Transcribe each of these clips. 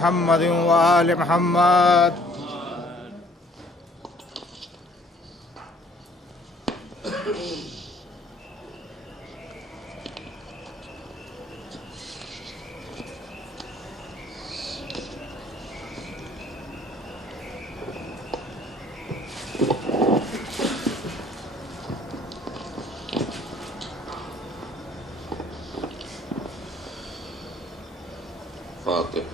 محمد وآل محمد. فاتح.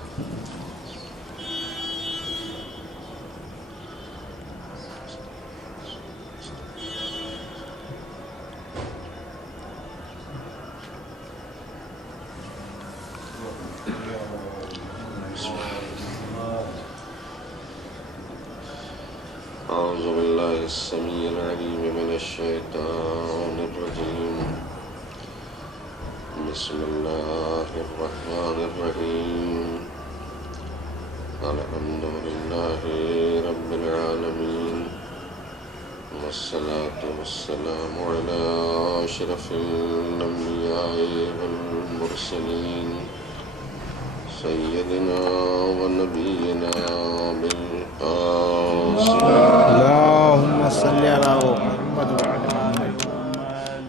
أعوذ بالله السميع العليم من الشيطان الرجيم. بسم الله الرحمن الرحيم. الحمد لله رب العالمين، والصلاة والسلام على أشرف الأنبياء والمرسلين سيدنا ونبينا بالقاسم اللهم صل على محمد وعلى محمد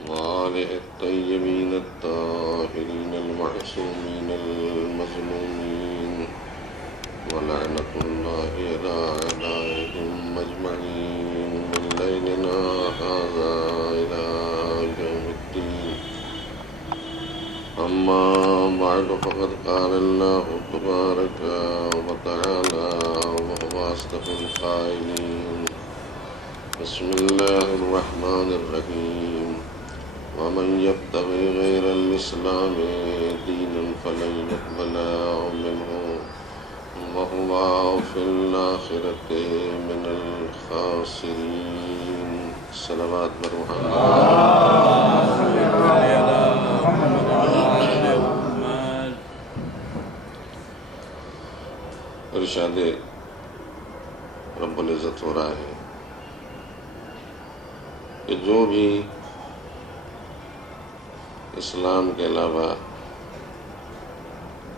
وآله الطيبين الطاهرين المعصومين المظلومين، ولعنة الله على أعدائهم أجمعين من ليلنا هذا إلى يوم الدين. أما بعد، فقد قال الله تبارك وتعالى وهو أصدق القائلين. بسم الله الرحمن الرحيم. ومن يبتغي غير الإسلام دينا فلن يقبل منه وهو في الآخرة من الخاسرين. صلوات بروح ارشاد رب العزت ہو رہا ہے کہ جو بھی اسلام کے علاوہ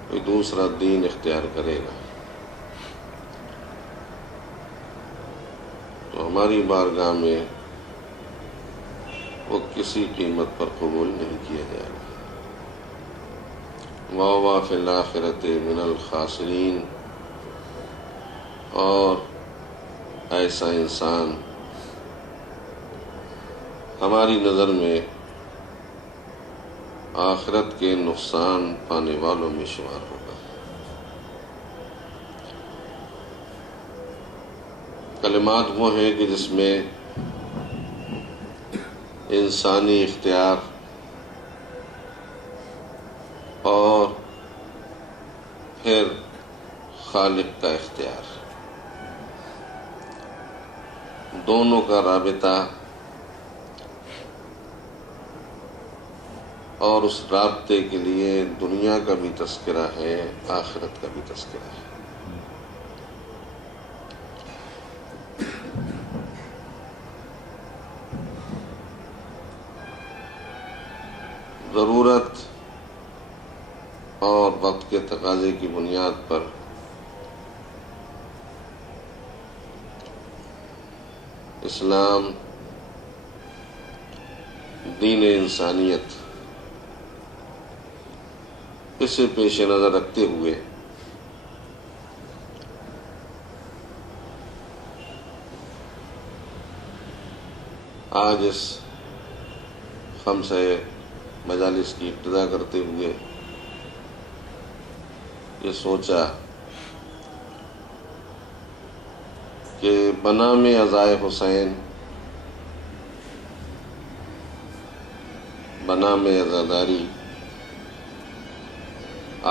کوئی دوسرا دین اختیار کرے گا تو ہماری بارگاہ میں وہ کسی قیمت پر قبول نہیں کیا جائے گا. وَهُوَ فِي الْآخِرَةِ مِنَ الْخَاسِرِينَ. اور ایسا انسان ہماری نظر میں آخرت کے نقصان پانے والوں میں شمار ہوگا. کلمات وہ ہیں کہ جس میں انسانی اختیار اور پھر خالق کا اختیار، دونوں کا رابطہ اور اس رابطے کے لیے دنیا کا بھی تذکرہ ہے، آخرت کا بھی تذکرہ ہے. ضرورت اور وقت کے تقاضے کی بنیاد پر اسلام دین انسانیت اسے پیش نظر رکھتے ہوئے آج اس خمسہ مجالس کی ابتدا کرتے ہوئے یہ سوچا کہ بنام عزائے حسین، بنام عزاداری،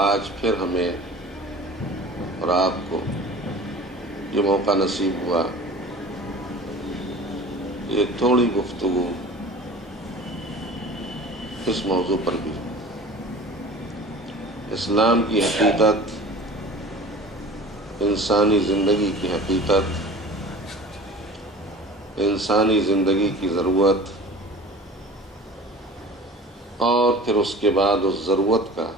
آج پھر ہمیں اور آپ کو یہ موقع نصیب ہوا یہ تھوڑی گفتگو اس موضوع پر بھی. اسلام کی حقیقت، انسانی زندگی کی حقیقت، انسانی زندگی کی ضرورت، اور پھر اس کے بعد اس ضرورت کا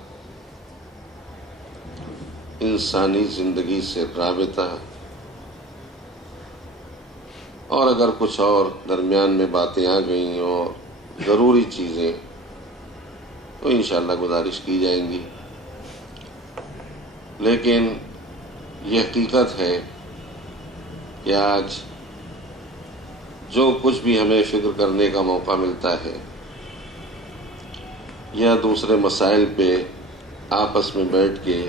انسانی زندگی سے رابطہ، اور اگر کچھ اور درمیان میں باتیں آ گئیں اور ضروری چیزیں تو انشاءاللہ گزارش کی جائیں گی، لیکن یہ حقیقت ہے کہ آج جو کچھ بھی ہمیں فکر کرنے کا موقع ملتا ہے یا دوسرے مسائل پہ آپس میں بیٹھ کے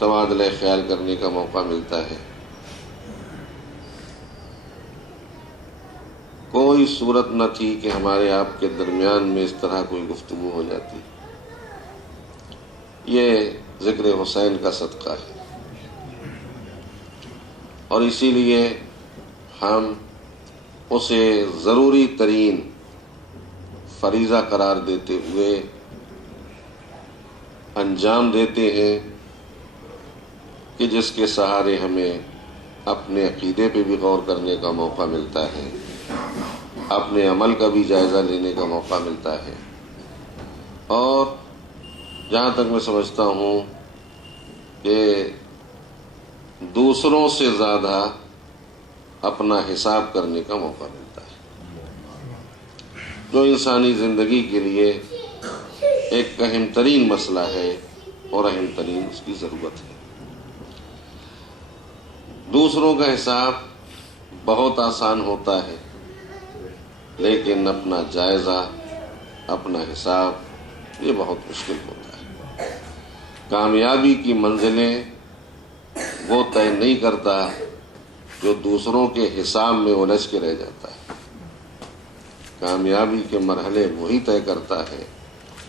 تبادلہ خیال کرنے کا موقع ملتا ہے، کوئی صورت نہ تھی کہ ہمارے آپ کے درمیان میں اس طرح کوئی گفتگو ہو جاتی۔ یہ ذکر حسین کا صدقہ ہے، اور اسی لیے ہم اسے ضروری ترین فریضہ قرار دیتے ہوئے انجام دیتے ہیں کہ جس کے سہارے ہمیں اپنے عقیدے پہ بھی غور کرنے کا موقع ملتا ہے، اپنے عمل کا بھی جائزہ لینے کا موقع ملتا ہے، اور جہاں تک میں سمجھتا ہوں کہ دوسروں سے زیادہ اپنا حساب کرنے کا موقع ملتا ہے، جو انسانی زندگی کے لیے ایک اہم ترین مسئلہ ہے اور اہم ترین اس کی ضرورت ہے۔ دوسروں کا حساب بہت آسان ہوتا ہے، لیکن اپنا جائزہ، اپنا حساب یہ بہت مشکل ہوتا ہے۔ کامیابی کی منزلیں وہ طے نہیں کرتا جو دوسروں کے حساب میں الجھ کے رہ جاتا ہے، کامیابی کے مرحلے وہی طے کرتا ہے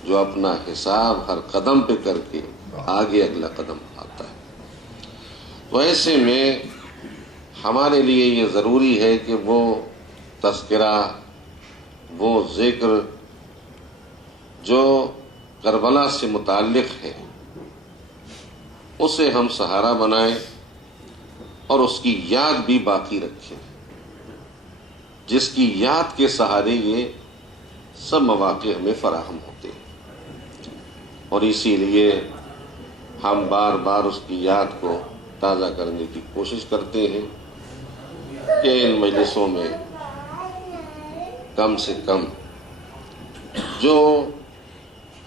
جو اپنا حساب ہر قدم پہ کر کے آگے اگلا قدم آتا ہے۔ تو ایسے میں ہمارے لیے یہ ضروری ہے کہ وہ تذکرہ، وہ ذکر جو کربلا سے متعلق ہے اسے ہم سہارا بنائیں اور اس کی یاد بھی باقی رکھیں، جس کی یاد کے سہارے یہ سب مواقع ہمیں فراہم ہوتے ہیں، اور اسی لیے ہم بار بار اس کی یاد کو تازہ کرنے کی کوشش کرتے ہیں کہ ان مجلسوں میں کم سے کم جو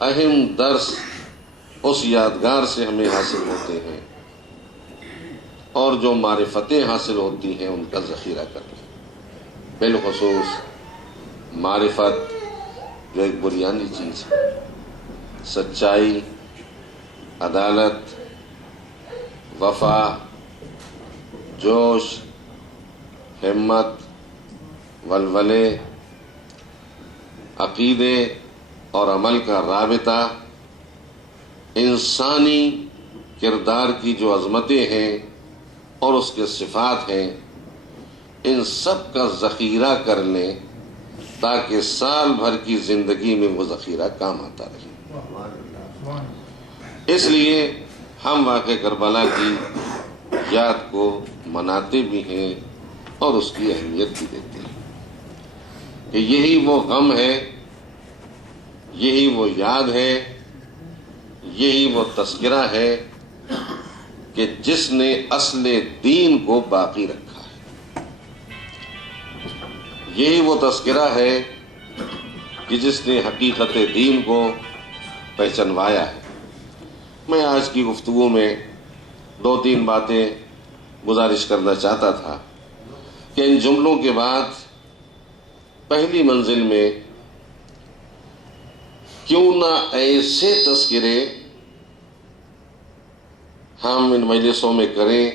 اہم درس اس یادگار سے ہمیں حاصل ہوتے ہیں اور جو معرفتیں حاصل ہوتی ہیں ان کا ذخیرہ کریں، بالخصوص معرفت جو ایک بنیادی چیز ہے، سچائی، عدالت، وفا، جوش، ہمت، ولولے، عقیدے اور عمل کا رابطہ، انسانی کردار کی جو عظمتیں ہیں اور اس کے صفات ہیں، ان سب کا ذخیرہ کر لیں تاکہ سال بھر کی زندگی میں وہ ذخیرہ کام آتا رہے۔ اس لیے ہم واقع کربلا کی یاد کو مناتے بھی ہیں اور اس کی اہمیت بھی دیتے ہیں کہ یہی وہ غم ہے، یہی وہ یاد ہے، یہی وہ تذکرہ ہے کہ جس نے اصل دین کو باقی رکھا ہے، یہی وہ تذکرہ ہے کہ جس نے حقیقت دین کو پہچنوایا ہے۔ میں آج کی گفتگو میں 2-3 باتیں گزارش کرنا چاہتا تھا کہ ان جملوں کے بعد پہلی منزل میں کیوں نہ ایسے تذکرے ہم ان مجلسوں میں کریں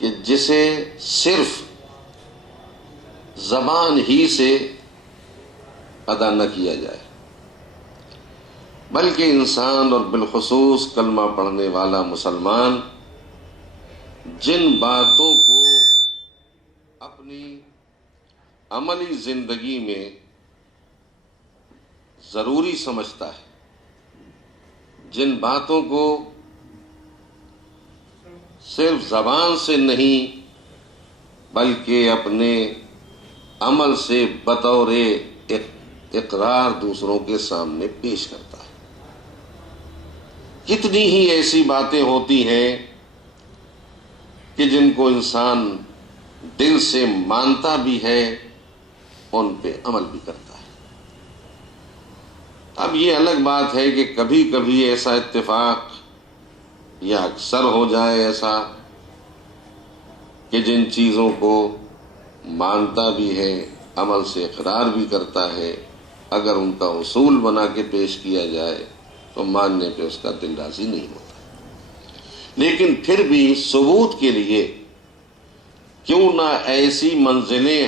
کہ جسے صرف زبان ہی سے ادا نہ کیا جائے، بلکہ انسان اور بالخصوص کلمہ پڑھنے والا مسلمان جن باتوں کو اپنی عملی زندگی میں ضروری سمجھتا ہے، جن باتوں کو صرف زبان سے نہیں بلکہ اپنے عمل سے بطور اقرار دوسروں کے سامنے پیش کرتا ہے، کتنی ہی ایسی باتیں ہوتی ہیں کہ جن کو انسان دل سے مانتا بھی ہے، ان پہ عمل بھی کرتا ہے۔ اب یہ الگ بات ہے کہ کبھی کبھی ایسا اتفاق یا اکثر ہو جائے ایسا کہ جن چیزوں کو مانتا بھی ہے، عمل سے اقرار بھی کرتا ہے، اگر ان کا اصول بنا کے پیش کیا جائے تو ماننے پہ اس کا دل راضی نہیں ہوتا۔ لیکن پھر بھی ثبوت کے لیے کیوں نہ ایسی منزلیں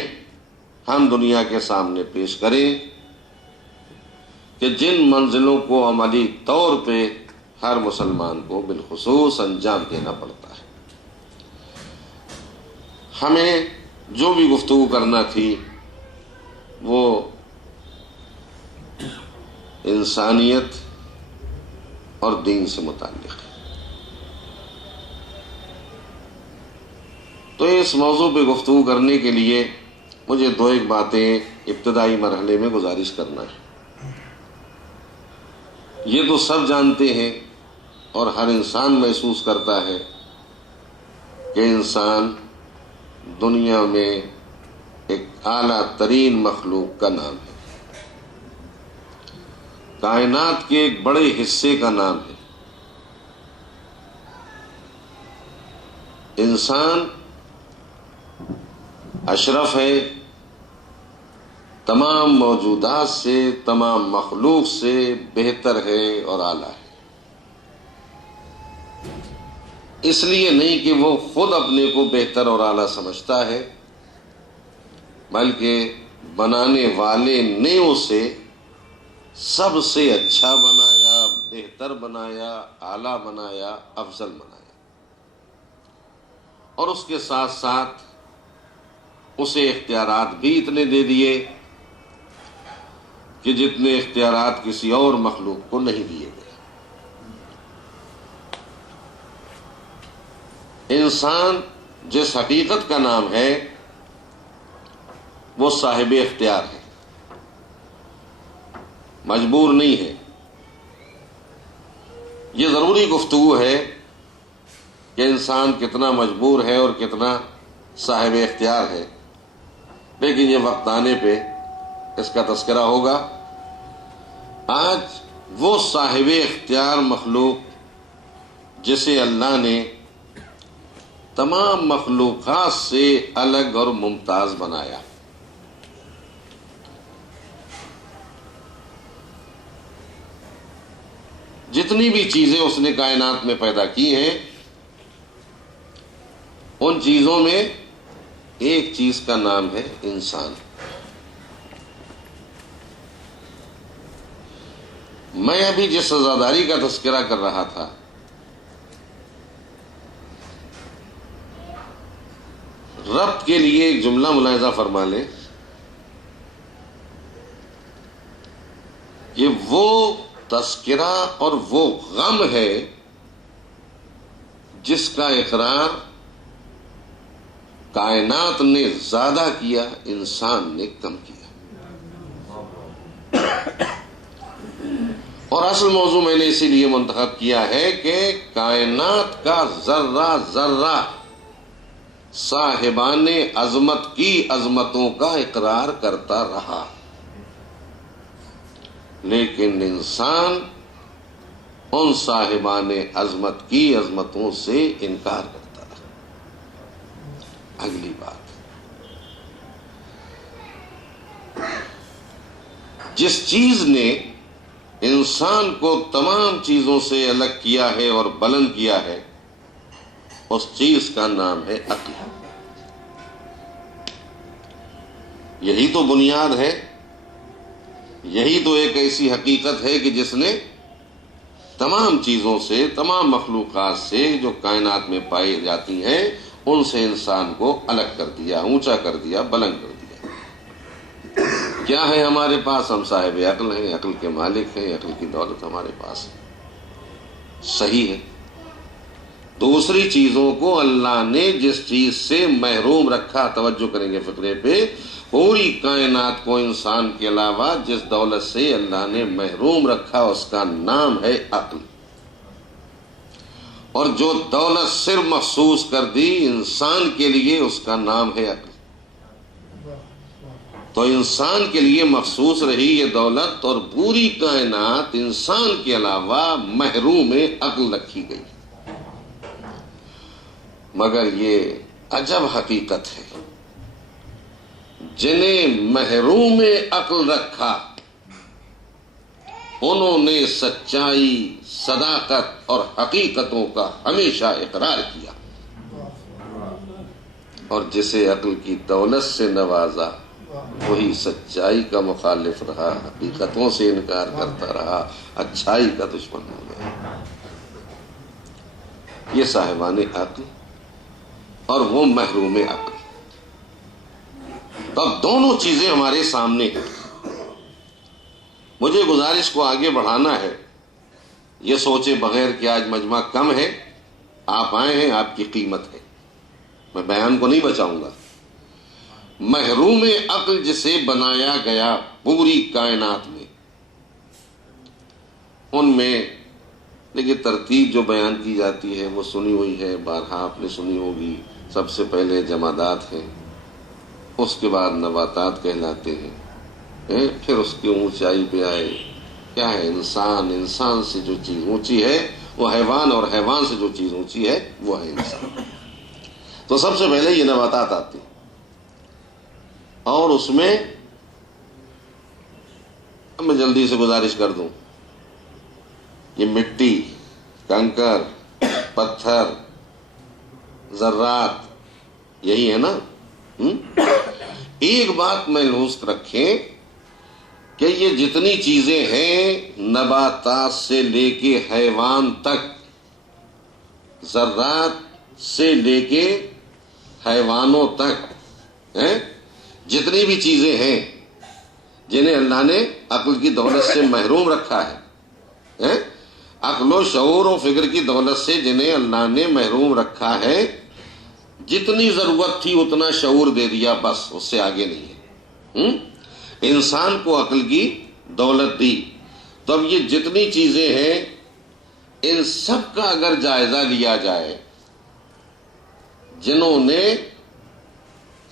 ہم دنیا کے سامنے پیش کریں کہ جن منزلوں کو عملی طور پہ ہر مسلمان کو بالخصوص انجام دینا پڑتا ہے۔ ہمیں جو بھی گفتگو کرنا تھی وہ انسانیت اور دین سے متعلق ہے۔ تو اس موضوع پہ گفتگو کرنے کے لیے مجھے دو ایک باتیں ابتدائی مرحلے میں گزارش کرنا ہے۔ یہ تو سب جانتے ہیں اور ہر انسان محسوس کرتا ہے کہ انسان دنیا میں ایک اعلیٰ ترین مخلوق کا نام ہے، کائنات کے ایک بڑے حصے کا نام ہے۔ انسان اشرف ہے، تمام موجودات سے، تمام مخلوق سے بہتر ہے اور اعلیٰ ہے۔ اس لیے نہیں کہ وہ خود اپنے کو بہتر اور اعلیٰ سمجھتا ہے، بلکہ بنانے والے نے اسے سب سے اچھا بنایا، بہتر بنایا، اعلیٰ بنایا، افضل بنایا، اور اس کے ساتھ ساتھ اسے اختیارات بھی اتنے دے دیے کہ جتنے اختیارات کسی اور مخلوق کو نہیں دیے گئے۔ انسان جس حقیقت کا نام ہے وہ صاحب اختیار ہے، مجبور نہیں ہے۔ یہ ضروری گفتگو ہے کہ انسان کتنا مجبور ہے اور کتنا صاحب اختیار ہے، لیکن یہ وقت آنے پہ اس کا تذکرہ ہوگا۔ آج وہ صاحب اختیار مخلوق جسے اللہ نے تمام مخلوقات سے الگ اور ممتاز بنایا، جتنی بھی چیزیں اس نے کائنات میں پیدا کی ہیں، ان چیزوں میں ایک چیز کا نام ہے انسان۔ میں ابھی جس عزاداری کا تذکرہ کر رہا تھا، ربط کے لیے ایک جملہ ملاحظہ فرما لیں کہ وہ تذکرہ اور وہ غم ہے جس کا اقرار کائنات نے زیادہ کیا، انسان نے کم کیا۔ اور اصل موضوع میں نے اسی لیے منتخب کیا ہے کہ کائنات کا ذرہ ذرہ صاحبان عظمت کی عظمتوں کا اقرار کرتا رہا، لیکن انسان ان صاحبان عظمت کی عظمتوں سے انکار کرتا رہا۔ اگلی بات، جس چیز نے انسان کو تمام چیزوں سے الگ کیا ہے اور بلند کیا ہے، اس چیز کا نام ہے عقل۔ یہی تو بنیاد ہے، یہی تو ایک ایسی حقیقت ہے کہ جس نے تمام چیزوں سے، تمام مخلوقات سے جو کائنات میں پائی جاتی ہیں، ان سے انسان کو الگ کر دیا، اونچا کر دیا، بلند کر دیا۔ کیا ہے ہمارے پاس؟ ہم صاحب عقل ہیں، عقل کے مالک ہیں، عقل کی دولت ہمارے پاس ہے، صحیح ہے۔ دوسری چیزوں کو اللہ نے جس چیز سے محروم رکھا، توجہ کریں گے فقرے پہ، پوری کائنات کو انسان کے علاوہ جس دولت سے اللہ نے محروم رکھا، اس کا نام ہے عقل۔ اور جو دولت صرف مخصوص کر دی انسان کے لیے اس کا نام ہے عقل. تو انسان کے لیے مخصوص رہی یہ دولت اور پوری کائنات انسان کے علاوہ محروم عقل رکھی گئی. مگر یہ عجب حقیقت ہے، جنہیں محروم عقل رکھا انہوں نے سچائی، صداقت اور حقیقتوں کا ہمیشہ اقرار کیا، اور جسے عقل کی دولت سے نوازا وہی سچائی کا مخالف رہا، حقیقتوں سے انکار کرتا رہا، اچھائی کا دشمن ہو گیا. یہ صاحبان عقل اور وہ محروم عقل. اب دونوں چیزیں ہمارے سامنے ہیں. مجھے گزارش کو آگے بڑھانا ہے، یہ سوچے بغیر کہ آج مجمع کم ہے، آپ آئے ہیں، آپ کی قیمت ہے. میں بیان کو نہیں بچاؤں گا. محروم عقل جسے بنایا گیا پوری کائنات میں، ان میں لیکن ترتیب جو بیان کی جاتی ہے وہ سنی ہوئی ہے، بارہا آپ نے سنی ہوگی. سب سے پہلے جمادات ہیں، اس کے بعد نباتات کہلاتے ہیں، پھر اس کی اونچائی پہ آئے کیا ہے انسان. انسان سے جو چیز اونچی ہے وہ حیوان، اور حیوان سے جو چیز اونچی ہے وہ ہے انسان. تو سب سے پہلے یہ نباتات آتے ہیں، اور اس میں اب میں جلدی سے گزارش کر دوں، یہ مٹی، کنکر، پتھر، ذرات، یہی ہے نا. ایک بات محسوس رکھیں کہ یہ جتنی چیزیں ہیں نباتات سے لے کے حیوان تک، ذرات سے لے کے حیوانوں تک، جتنی بھی چیزیں ہیں جنہیں اللہ نے عقل کی دولت سے محروم رکھا ہے، عقل و شعور و فکر کی دولت سے جنہیں اللہ نے محروم رکھا ہے، جتنی ضرورت تھی اتنا شعور دے دیا، بس اس سے آگے نہیں ہے. انسان کو عقل کی دولت دی. تو اب یہ جتنی چیزیں ہیں ان سب کا اگر جائزہ لیا جائے، جنہوں نے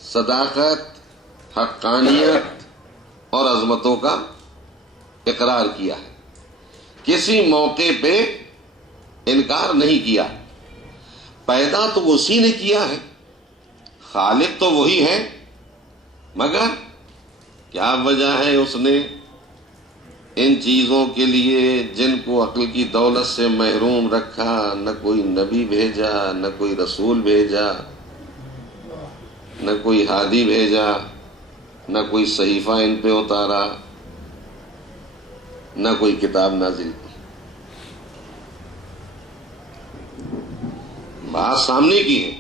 صداقت، حقانیت اور عظمتوں کا اقرار کیا ہے، کسی موقع پہ انکار نہیں کیا. پیدا تو اسی نے کیا ہے، خالق تو وہی ہے، مگر کیا وجہ ہے اس نے ان چیزوں کے لیے جن کو عقل کی دولت سے محروم رکھا، نہ کوئی نبی بھیجا، نہ کوئی رسول بھیجا، نہ کوئی ہادی بھیجا، نہ کوئی صحیفہ ان پہ اتارا، نہ کوئی کتاب نازل کی. بات سامنے کی ہے،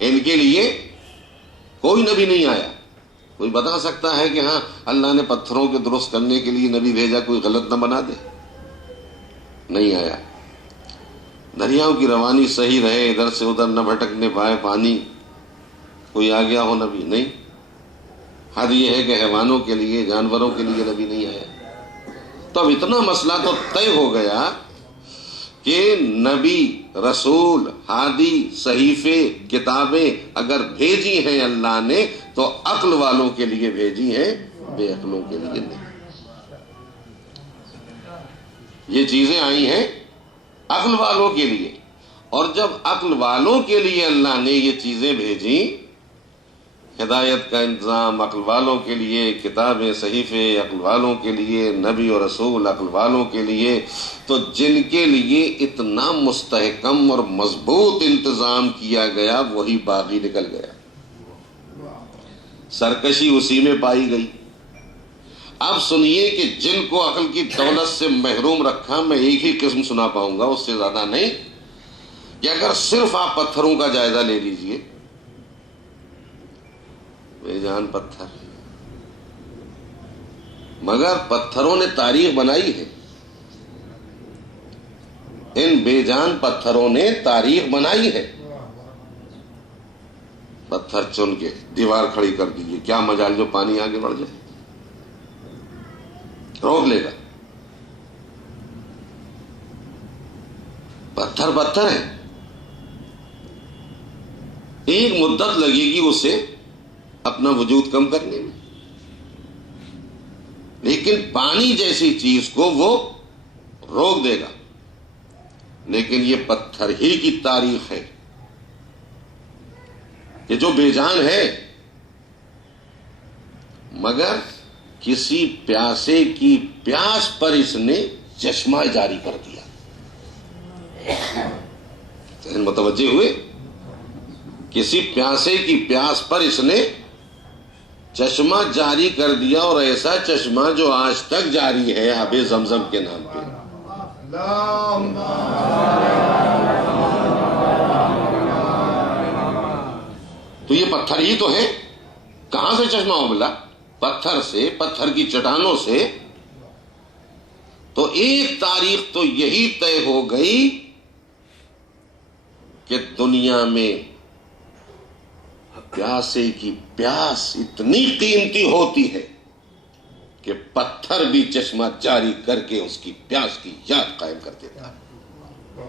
ان کے لیے کوئی نبی نہیں آیا. کوئی بتا سکتا ہے کہ ہاں اللہ نے پتھروں کے درست کرنے کے لیے نبی بھیجا، کوئی غلط نہ بنا دے؟ نہیں آیا. دریاؤں کی روانی صحیح رہے، ادھر سے ادھر نہ بھٹکنے پائے پانی، کوئی آ گیا ہو نبی؟ نہیں. حد یہ ہے کہ حیوانوں کے لیے، جانوروں کے لیے نبی نہیں آیا. تو اب اتنا مسئلہ تو طے ہو گیا کہ نبی، رسول، ہادی، صحیفے، کتابیں اگر بھیجی ہیں اللہ نے تو عقل والوں کے لیے بھیجی ہیں، بے عقلوں کے لیے نہیں. یہ چیزیں آئی ہیں عقل والوں کے لیے، اور جب عقل والوں کے لیے اللہ نے یہ چیزیں بھیجی، ہدایت کا انتظام عقل والوں کے لیے، کتابیں، صحیفے عقل والوں کے لیے، نبی اور رسول عقل والوں کے لیے، تو جن کے لیے اتنا مستحکم اور مضبوط انتظام کیا گیا وہی باغی نکل گیا. سرکشی اسی میں پائی گئی. اب سنیے کہ جن کو عقل کی دولت سے محروم رکھا، میں ایک ہی قسم سنا پاؤں گا، اس سے زیادہ نہیں، کہ اگر صرف آپ پتھروں کا جائزہ لے لیجئے، بے جان پتھر، مگر پتھروں نے تاریخ بنائی ہے. ان بے جان پتھروں نے تاریخ بنائی ہے. پتھر چن کے دیوار کھڑی کر دیجیے، کیا مجال جو پانی آگے بڑھ جائے، روک لے گا. پتھر پتھر ہے، ایک مدت لگے گی اسے اپنا وجود کم کرنے میں، لیکن پانی جیسی چیز کو وہ روک دے گا۔ لیکن یہ پتھر ہی کی تاریخ ہے کہ جو بے جان ہے مگر کسی پیاسے کی پیاس پر اس نے چشمہ جاری کر دیا۔ ذہن متوجہ ہوئے؟ کسی پیاسے کی پیاس پر اس نے چشمہ جاری کر دیا، اور ایسا چشمہ جو آج تک جاری ہے آب زمزم کے نام پہ۔ تو یہ پتھر ہی تو ہے۔ کہاں سے چشمہ ابلا؟ پتھر سے، پتھر کی چٹانوں سے۔ تو ایک تاریخ تو یہی طے ہو گئی کہ دنیا میں پیاسے کی پیاس اتنی قیمتی ہوتی ہے کہ پتھر بھی چشمہ جاری کر کے اس کی پیاس کی یاد قائم کر دیتا ہے۔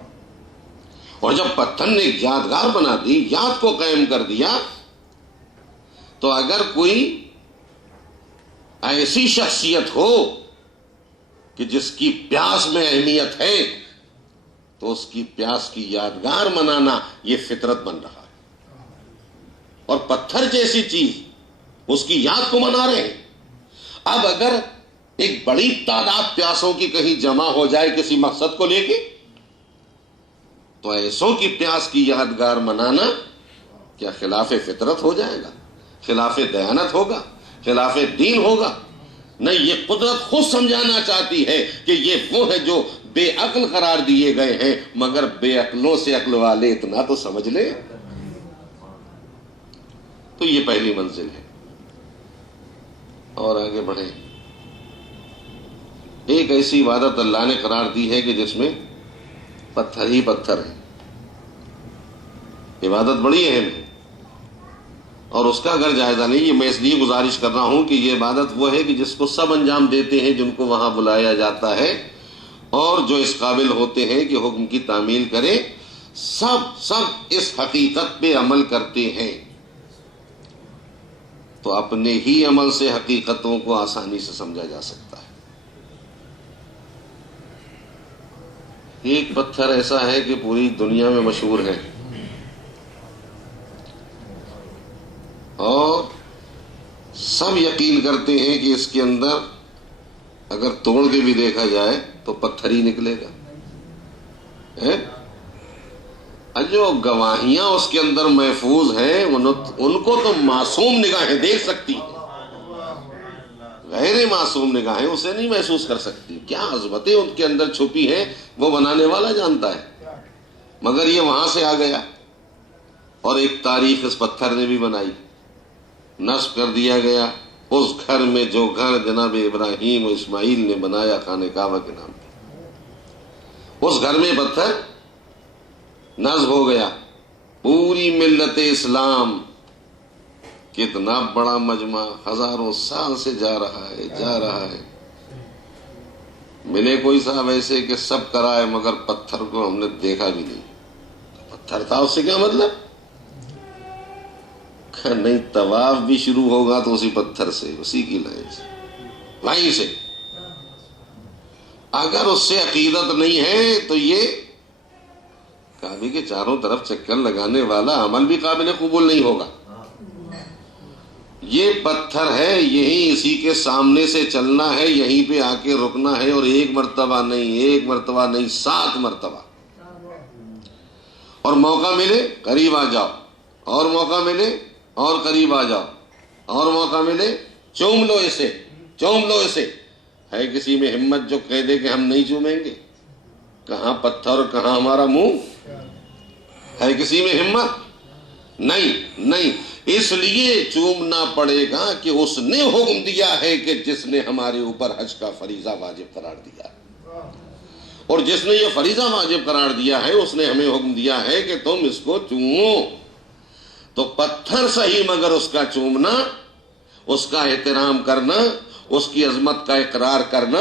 اور جب پتھر نے یادگار بنا دی، یاد کو قائم کر دیا، تو اگر کوئی ایسی شخصیت ہو کہ جس کی پیاس میں اہمیت ہے، تو اس کی پیاس کی یادگار منانا یہ فطرت بن رہا ہے۔ اور پتھر جیسی چیز اس کی یاد کو منا رہے ہیں۔ اب اگر ایک بڑی تعداد پیاسوں کی کہیں جمع ہو جائے کسی مقصد کو لے کے، تو ایسوں کی پیاس کی یادگار منانا کیا خلاف فطرت ہو جائے گا؟ خلاف دیانت ہوگا؟ خلاف دین ہوگا؟ نہیں، یہ قدرت خود سمجھانا چاہتی ہے کہ یہ وہ ہے جو بے عقل قرار دیے گئے ہیں، مگر بے عقلوں سے عقل والے اتنا تو سمجھ لے۔ تو یہ پہلی منزل ہے۔ اور آگے بڑھیں۔ ایک ایسی عبادت اللہ نے قرار دی ہے کہ جس میں پتھر ہی پتھر ہے۔ عبادت بڑی اہم ہے، اور اس کا اگر جائزہ نہیں، یہ میں اس لیے گزارش کر رہا ہوں کہ یہ عبادت وہ ہے کہ جس کو سب انجام دیتے ہیں جن کو وہاں بلایا جاتا ہے، اور جو اس قابل ہوتے ہیں کہ حکم کی تعمیل کریں، سب اس حقیقت پہ عمل کرتے ہیں، تو اپنے ہی عمل سے حقیقتوں کو آسانی سے سمجھا جا سکتا ہے۔ ایک پتھر ایسا ہے کہ پوری دنیا میں مشہور ہے، اور سب یقین کرتے ہیں کہ اس کے اندر اگر توڑ کے بھی دیکھا جائے تو پتھر ہی نکلے گا۔ جو گواہیاں اس کے اندر محفوظ ہیں ان کو تو معصوم نگاہیں دیکھ سکتی ہیں، غیر معصوم نگاہیں اسے نہیں محسوس کر سکتی۔ کیا عظمتیں ان کے اندر چھپی ہیں وہ بنانے والا جانتا ہے، مگر یہ وہاں سے آ گیا، اور ایک تاریخ اس پتھر نے بھی بنائی۔ نصب کر دیا گیا اس گھر میں جو گھر جناب ابراہیم و اسماعیل نے بنایا خانہ کعبہ کے نام پہ، اس گھر میں پتھر نصب ہو گیا۔ پوری ملت اسلام، کتنا بڑا مجمع، ہزاروں سال سے جا رہا ہے۔ ملے کوئی صاحب ایسے کہ سب کرائے مگر پتھر کو ہم نے دیکھا بھی نہیں۔ پتھر تھا، اس سے کیا مطلب؟ نہیں، طواف بھی شروع ہوگا تو اسی پتھر سے، اسی کی لائن سے۔ اگر اس سے عقیدت نہیں ہے تو یہ کعبے کے چاروں طرف چکر لگانے والا عمل بھی قابل قبول نہیں ہوگا۔ یہ پتھر ہے، یہی اسی کے سامنے سے چلنا ہے، یہیں پہ آ کے رکنا ہے، اور ایک مرتبہ نہیں 7 مرتبہ۔ اور موقع ملے قریب آ جاؤ، اور موقع ملے اور قریب آ جاؤ، اور موقع ملے چوم لو اسے۔ ہے کسی میں ہمت جو کہہ دے کہ ہم نہیں چومیں گے؟ کہاں پتھر اور کہاں ہمارا منہ؟ ہے کسی میں ہمت؟ نہیں، اس لیے چومنا پڑے گا کہ اس نے حکم دیا ہے کہ جس نے ہمارے اوپر حج کا فریضہ واجب قرار دیا، اور جس نے یہ فریضہ واجب قرار دیا ہے اس نے ہمیں حکم دیا ہے کہ تم اس کو چومو۔ تو پتھر صحیح مگر اس کا چومنا، اس کا احترام کرنا، اس کی عظمت کا اقرار کرنا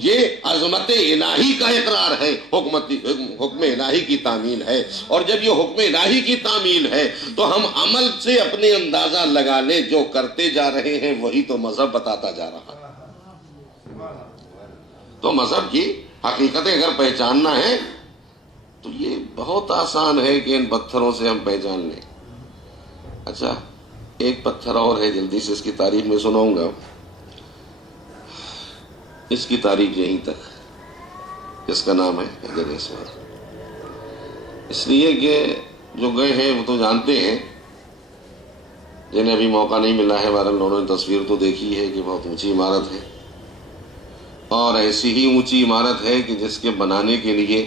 یہ عظمت الہی کا اقرار ہے، حکم الہی کی تعمیل ہے۔ اور جب یہ حکم الہی کی تعمیل ہے تو ہم عمل سے اپنے اندازہ لگا لیں، جو کرتے جا رہے ہیں وہی تو مذہب بتاتا جا رہا ہے۔ تو مذہب کی حقیقتیں اگر پہچاننا ہے تو یہ بہت آسان ہے کہ ان پتھروں سے ہم پہچان لیں۔ اچھا، ایک پتھر اور ہے، جلدی سے اس کی تاریخ میں سناؤں گا۔ اس کی تاریخ یہیں تک، اس کا نام ہے حجر اسود۔ اس لیے کہ جو گئے ہیں وہ تو جانتے ہیں، جنہیں ابھی موقع نہیں ملا ہے، بہرحال انہوں نے تصویر تو دیکھی ہے کہ بہت اونچی عمارت ہے، اور ایسی ہی اونچی عمارت ہے کہ جس کے بنانے کے لیے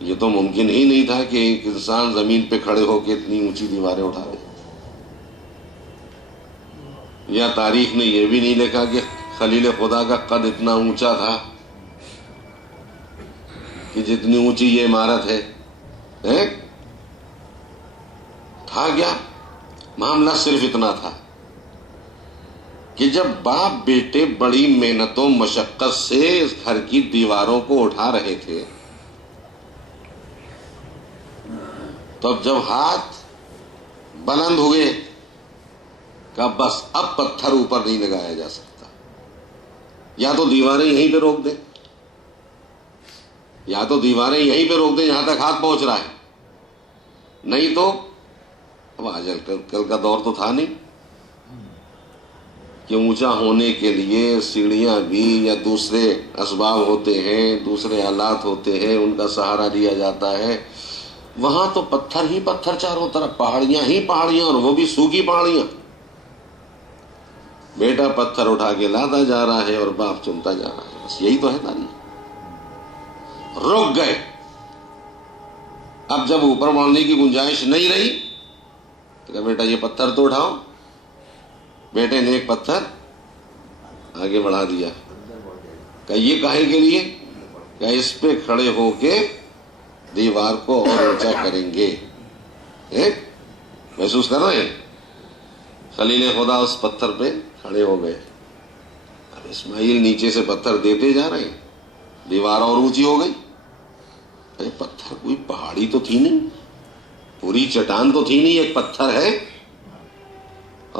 یہ تو ممکن ہی نہیں تھا کہ ایک انسان زمین پہ کھڑے ہو کے اتنی اونچی دیواریں اٹھا لے۔ یا تاریخ نے یہ بھی نہیں لکھا کہ خلیل خدا کا قد اتنا اونچا تھا کہ جتنی اونچی یہ عمارت ہے۔ تھا کیا معاملہ؟ صرف اتنا تھا کہ جب باپ بیٹے بڑی محنت و مشقت سے اس گھر کی دیواروں کو اٹھا رہے تھے، تب جب ہاتھ بلند ہوئے کہ بس اب پتھر اوپر نہیں لگایا جا سکتا، یا تو دیواریں یہیں پہ روک دیں، یا تو دیواریں یہیں پہ روک دیں جہاں تک ہاتھ پہنچ رہا ہے، نہیں تو اب آج کل کا دور تو تھا نہیں کہ اونچا ہونے کے لیے سیڑھیاں بھی یا دوسرے اسباب ہوتے ہیں، دوسرے آلات ہوتے ہیں، ان کا سہارا لیا جاتا ہے۔ وہاں تو پتھر ہی پتھر، چاروں طرف پہاڑیاں ہی پہاڑیاں، اور وہ بھی سوکھی پہاڑیاں۔ بیٹا پتھر اٹھا کے لاتا جا رہا ہے اور باپ چنتا جا رہا ہے، بس یہی تو ہے تاریخ۔ رک گئے، اب جب اوپر بڑھنے کی گنجائش نہیں رہی تو کہا بیٹا یہ پتھر تو اٹھاؤ۔ بیٹے نے ایک پتھر آگے بڑھا دیا، کہ یہ کاہے کے لیے؟ کہ اس پہ کھڑے ہو کے دیوار کو اور اونچا کریں گے۔ محسوس کر رہے ہیں؟ خلیل خدا اس پتھر پہ کھڑے ہو گئے، اب اسماعیل نیچے سے پتھر دیتے جا رہے ہیں، دیوار اور اونچی ہو گئی۔ ارے پتھر کوئی پہاڑی تو تھی نہیں، پوری چٹان تو تھی نہیں، ایک پتھر ہے،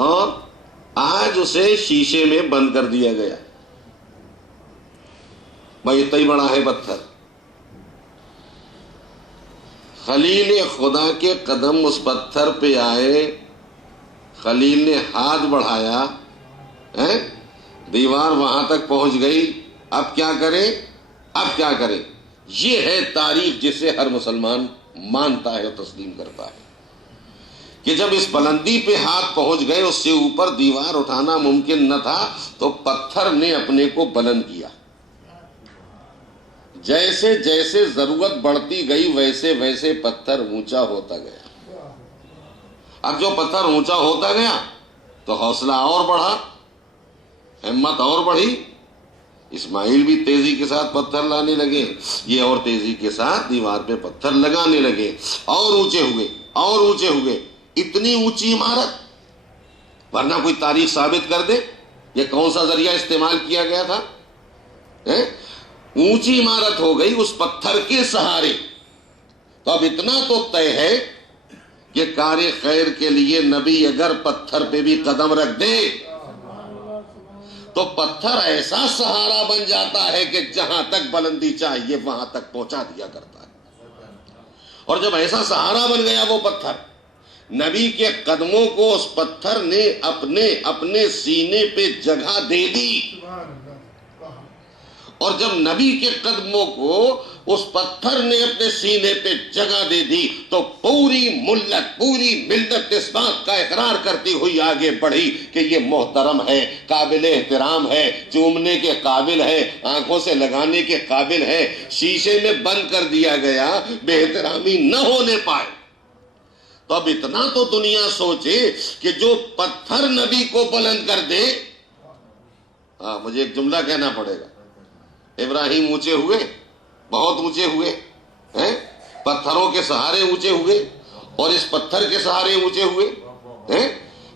اور آج اسے شیشے میں بند کر دیا گیا۔ بھائی اتنا ہی بڑا ہے پتھر۔ خلیل خدا کے قدم اس پتھر پہ آئے، خلیل نے ہاتھ بڑھایا، دیوار وہاں تک پہنچ گئی۔ اب کیا کرے؟ اب کیا کرے؟ یہ ہے تاریخ جسے ہر مسلمان مانتا ہے اور تسلیم کرتا ہے کہ جب اس بلندی پہ ہاتھ پہنچ گئے، اس سے اوپر دیوار اٹھانا ممکن نہ تھا، تو پتھر نے اپنے کو بلند کیا۔ جیسے جیسے ضرورت بڑھتی گئی ویسے ویسے پتھر اونچا ہوتا گیا۔ اب جو پتھر اونچا ہوتا گیا تو حوصلہ اور بڑھا، ہمت اور بڑھی، اسماعیل بھی تیزی کے ساتھ پتھر لانے لگے، یہ اور تیزی کے ساتھ دیوار پہ پتھر لگانے لگے، اور اونچے ہوئے اور اونچے ہوئے۔ اتنی اونچی عمارت، ورنہ کوئی تاریخ ثابت کر دے یہ کون سا ذریعہ استعمال کیا گیا تھا؟ اونچی عمارت ہو گئی اس پتھر کے سہارے۔ تو اب اتنا تو طے ہے کہ کار خیر کے لیے نبی اگر پتھر پہ بھی قدم رکھ دے تو پتھر ایسا سہارا بن جاتا ہے کہ جہاں تک بلندی چاہیے وہاں تک پہنچا دیا کرتا ہے۔ اور جب ایسا سہارا بن گیا وہ پتھر، نبی کے قدموں کو اس پتھر نے اپنے سینے پہ جگہ دے دی، اور جب نبی کے قدموں کو اس پتھر نے اپنے سینے پہ جگہ دے دی تو پوری ملت اس بات کا اقرار کرتی ہوئی آگے بڑھی کہ یہ محترم ہے، قابل احترام ہے، چومنے کے قابل ہے، آنکھوں سے لگانے کے قابل ہے۔ شیشے میں بند کر دیا گیا، بے احترامی نہ ہونے پائے۔ تو اب اتنا تو دنیا سوچے کہ جو پتھر نبی کو بلند کر دے۔ مجھے ایک جملہ کہنا پڑے گا، ابراہیم اونچے ہوئے، بہت اونچے ہوئے، پتھروں کے سہارے اونچے ہوئے، اور اس پتھر کے سہارے اونچے ہوئے،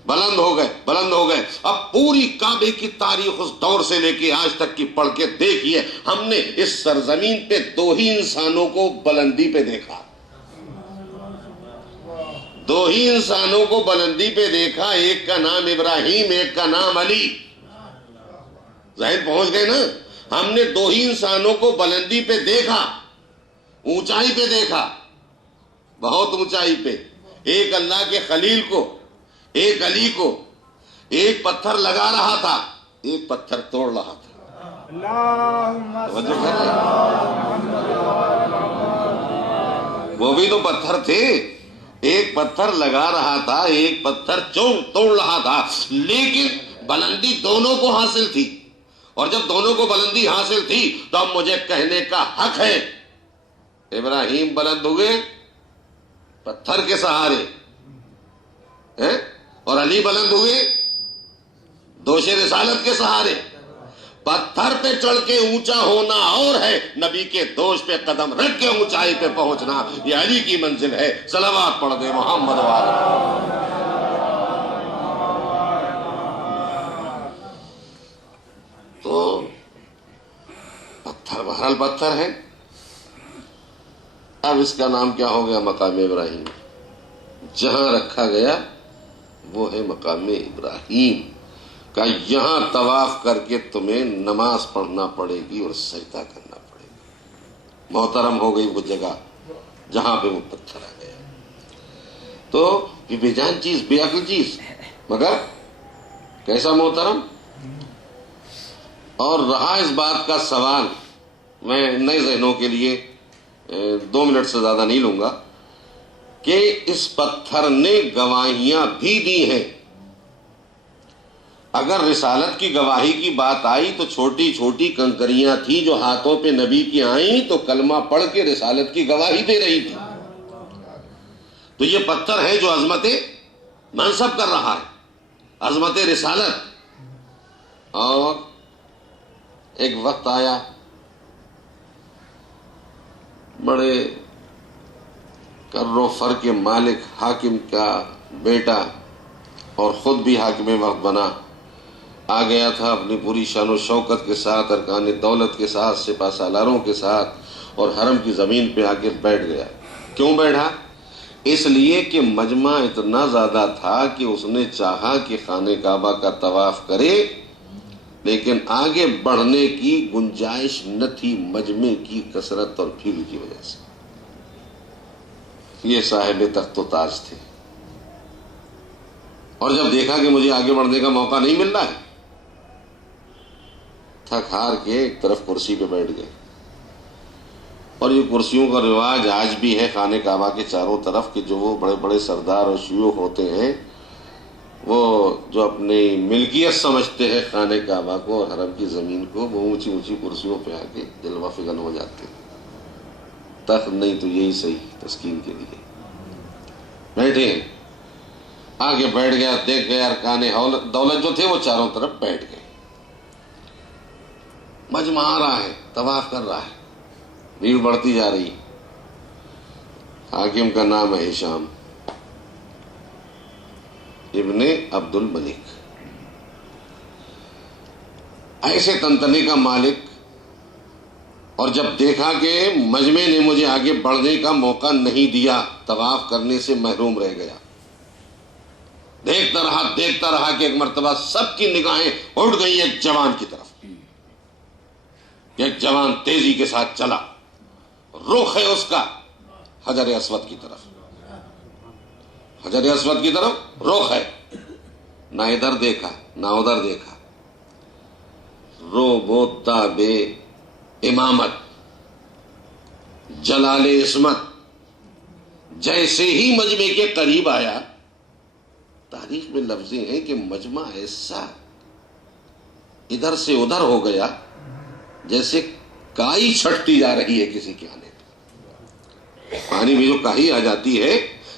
بلند ہو گئے، بلند ہو گئے. اب پوری کعبے کی تاریخ اس دور سے لے کے آج تک کی پڑھ کے دیکھیے، ہم نے اس سرزمین پہ دو ہی انسانوں کو بلندی پہ دیکھا، دو ہی انسانوں کو بلندی پہ دیکھا. ایک کا نام ابراہیم، ایک کا نام علی. ظاہر پہنچ گئے نا. ہم نے دو ہی انسانوں کو بلندی پہ دیکھا، اونچائی پہ دیکھا، بہت اونچائی پہ. ایک اللہ کے خلیل کو، ایک علی کو. ایک پتھر لگا رہا تھا، ایک پتھر توڑ رہا تھا. توجہ کر رہے ہیں؟ وہ بھی تو پتھر تھے. ایک پتھر لگا رہا تھا، ایک پتھر توڑ رہا تھا، لیکن بلندی دونوں کو حاصل تھی. اور جب دونوں کو بلندی حاصل تھی تو اب مجھے کہنے کا حق ہے، ابراہیم بلند ہوئے پتھر کے سہارے، اور علی بلند ہوئے دوش رسالت کے سہارے. پتھر پہ چڑھ کے اونچا ہونا اور ہے، نبی کے دوش پہ قدم رکھ کے اونچائی پہ پہنچنا یہ علی کی منزل ہے. صلوات پڑھ دے محمد وعلی. تو پتھر بہرحال پتھر ہے. اب اس کا نام کیا ہو گیا؟ مقام ابراہیم. جہاں رکھا گیا وہ ہے مقام ابراہیم کا. یہاں طواف کر کے تمہیں نماز پڑھنا پڑے گی اور سجدہ کرنا پڑے گا. محترم ہو گئی وہ جگہ جہاں پہ وہ پتھر آ گیا. تو یہ بے جان چیز، بے عقل چیز، مگر کیسا محترم. اور رہا اس بات کا سوال، میں نئے ذہنوں کے لیے 2 منٹ سے زیادہ نہیں لوں گا، کہ اس پتھر نے گواہیاں بھی دی ہیں. اگر رسالت کی گواہی کی بات آئی تو چھوٹی چھوٹی کنکریاں تھیں جو ہاتھوں پہ نبی کی آئیں تو کلمہ پڑھ کے رسالت کی گواہی دے رہی تھی. تو یہ پتھر ہے جو عظمت منصب کر رہا ہے، عظمت رسالت. اور ایک وقت آیا بڑے کر و فر کے مالک، حاکم کا بیٹا اور خود بھی حاکم وقت بنا، آ گیا تھا اپنی پوری شان و شوکت کے ساتھ، ارکان دولت کے ساتھ، سپہ سالاروں کے ساتھ، اور حرم کی زمین پہ آ کے بیٹھ گیا. کیوں بیٹھا؟ اس لیے کہ مجمع اتنا زیادہ تھا کہ اس نے چاہا کہ خانہ کعبہ کا طواف کرے، لیکن آگے بڑھنے کی گنجائش نہ تھی مجمع کی کثرت اور بھیڑ کی وجہ سے. یہ صاحب تخت و تاج تھے، اور جب دیکھا کہ مجھے آگے بڑھنے کا موقع نہیں مل رہا ہے، تھک ہار کے ایک طرف کرسی پہ بیٹھ گئے. اور یہ کرسیوں کا رواج آج بھی ہے خانہ کعبہ کے چاروں طرف، کہ جو وہ بڑے بڑے سردار اور شیوخ ہوتے ہیں، وہ جو اپنی ملکیت سمجھتے ہیں خانہ کعبہ کو اور حرم کی زمین کو، وہ اونچی اونچی کرسیوں پہ آ کے جلوہ فگن ہو جاتے ہیں. تخت نہیں تو یہی صحیح تسکین کے لیے بیٹھے ہیں. آگے بیٹھ گیا، دیکھ گیا ارکان دولت جو تھے وہ چاروں طرف بیٹھ گئے. مجمع آ رہا ہے، طواف کر رہا ہے، بھیڑ بڑھتی جا رہی. حاکم کا نام ہے ہشام ابن عبد الملک، ایسے تنتنے کا مالک. اور جب دیکھا کہ مجمع نے مجھے آگے بڑھنے کا موقع نہیں دیا، طواف کرنے سے محروم رہ گیا، دیکھتا رہا کہ ایک مرتبہ سب کی نگاہیں اٹھ گئی ایک جوان کی طرف. ایک جوان تیزی کے ساتھ چلا، رخ ہے اس کا حجر اسود کی طرف، حجر اسود کی طرف رخ ہے. نہ ادھر دیکھا نہ ادھر دیکھا، رو بوتا بے امامت جلال عصمت. جیسے ہی مجمع کے قریب آیا، تاریخ میں لفظیں ہیں کہ مجمع ایسا ادھر سے ادھر ہو گیا جیسے کائی چھٹتی جا رہی ہے کسی کے آنے پہ. پانی میں جو کائی آ جاتی ہے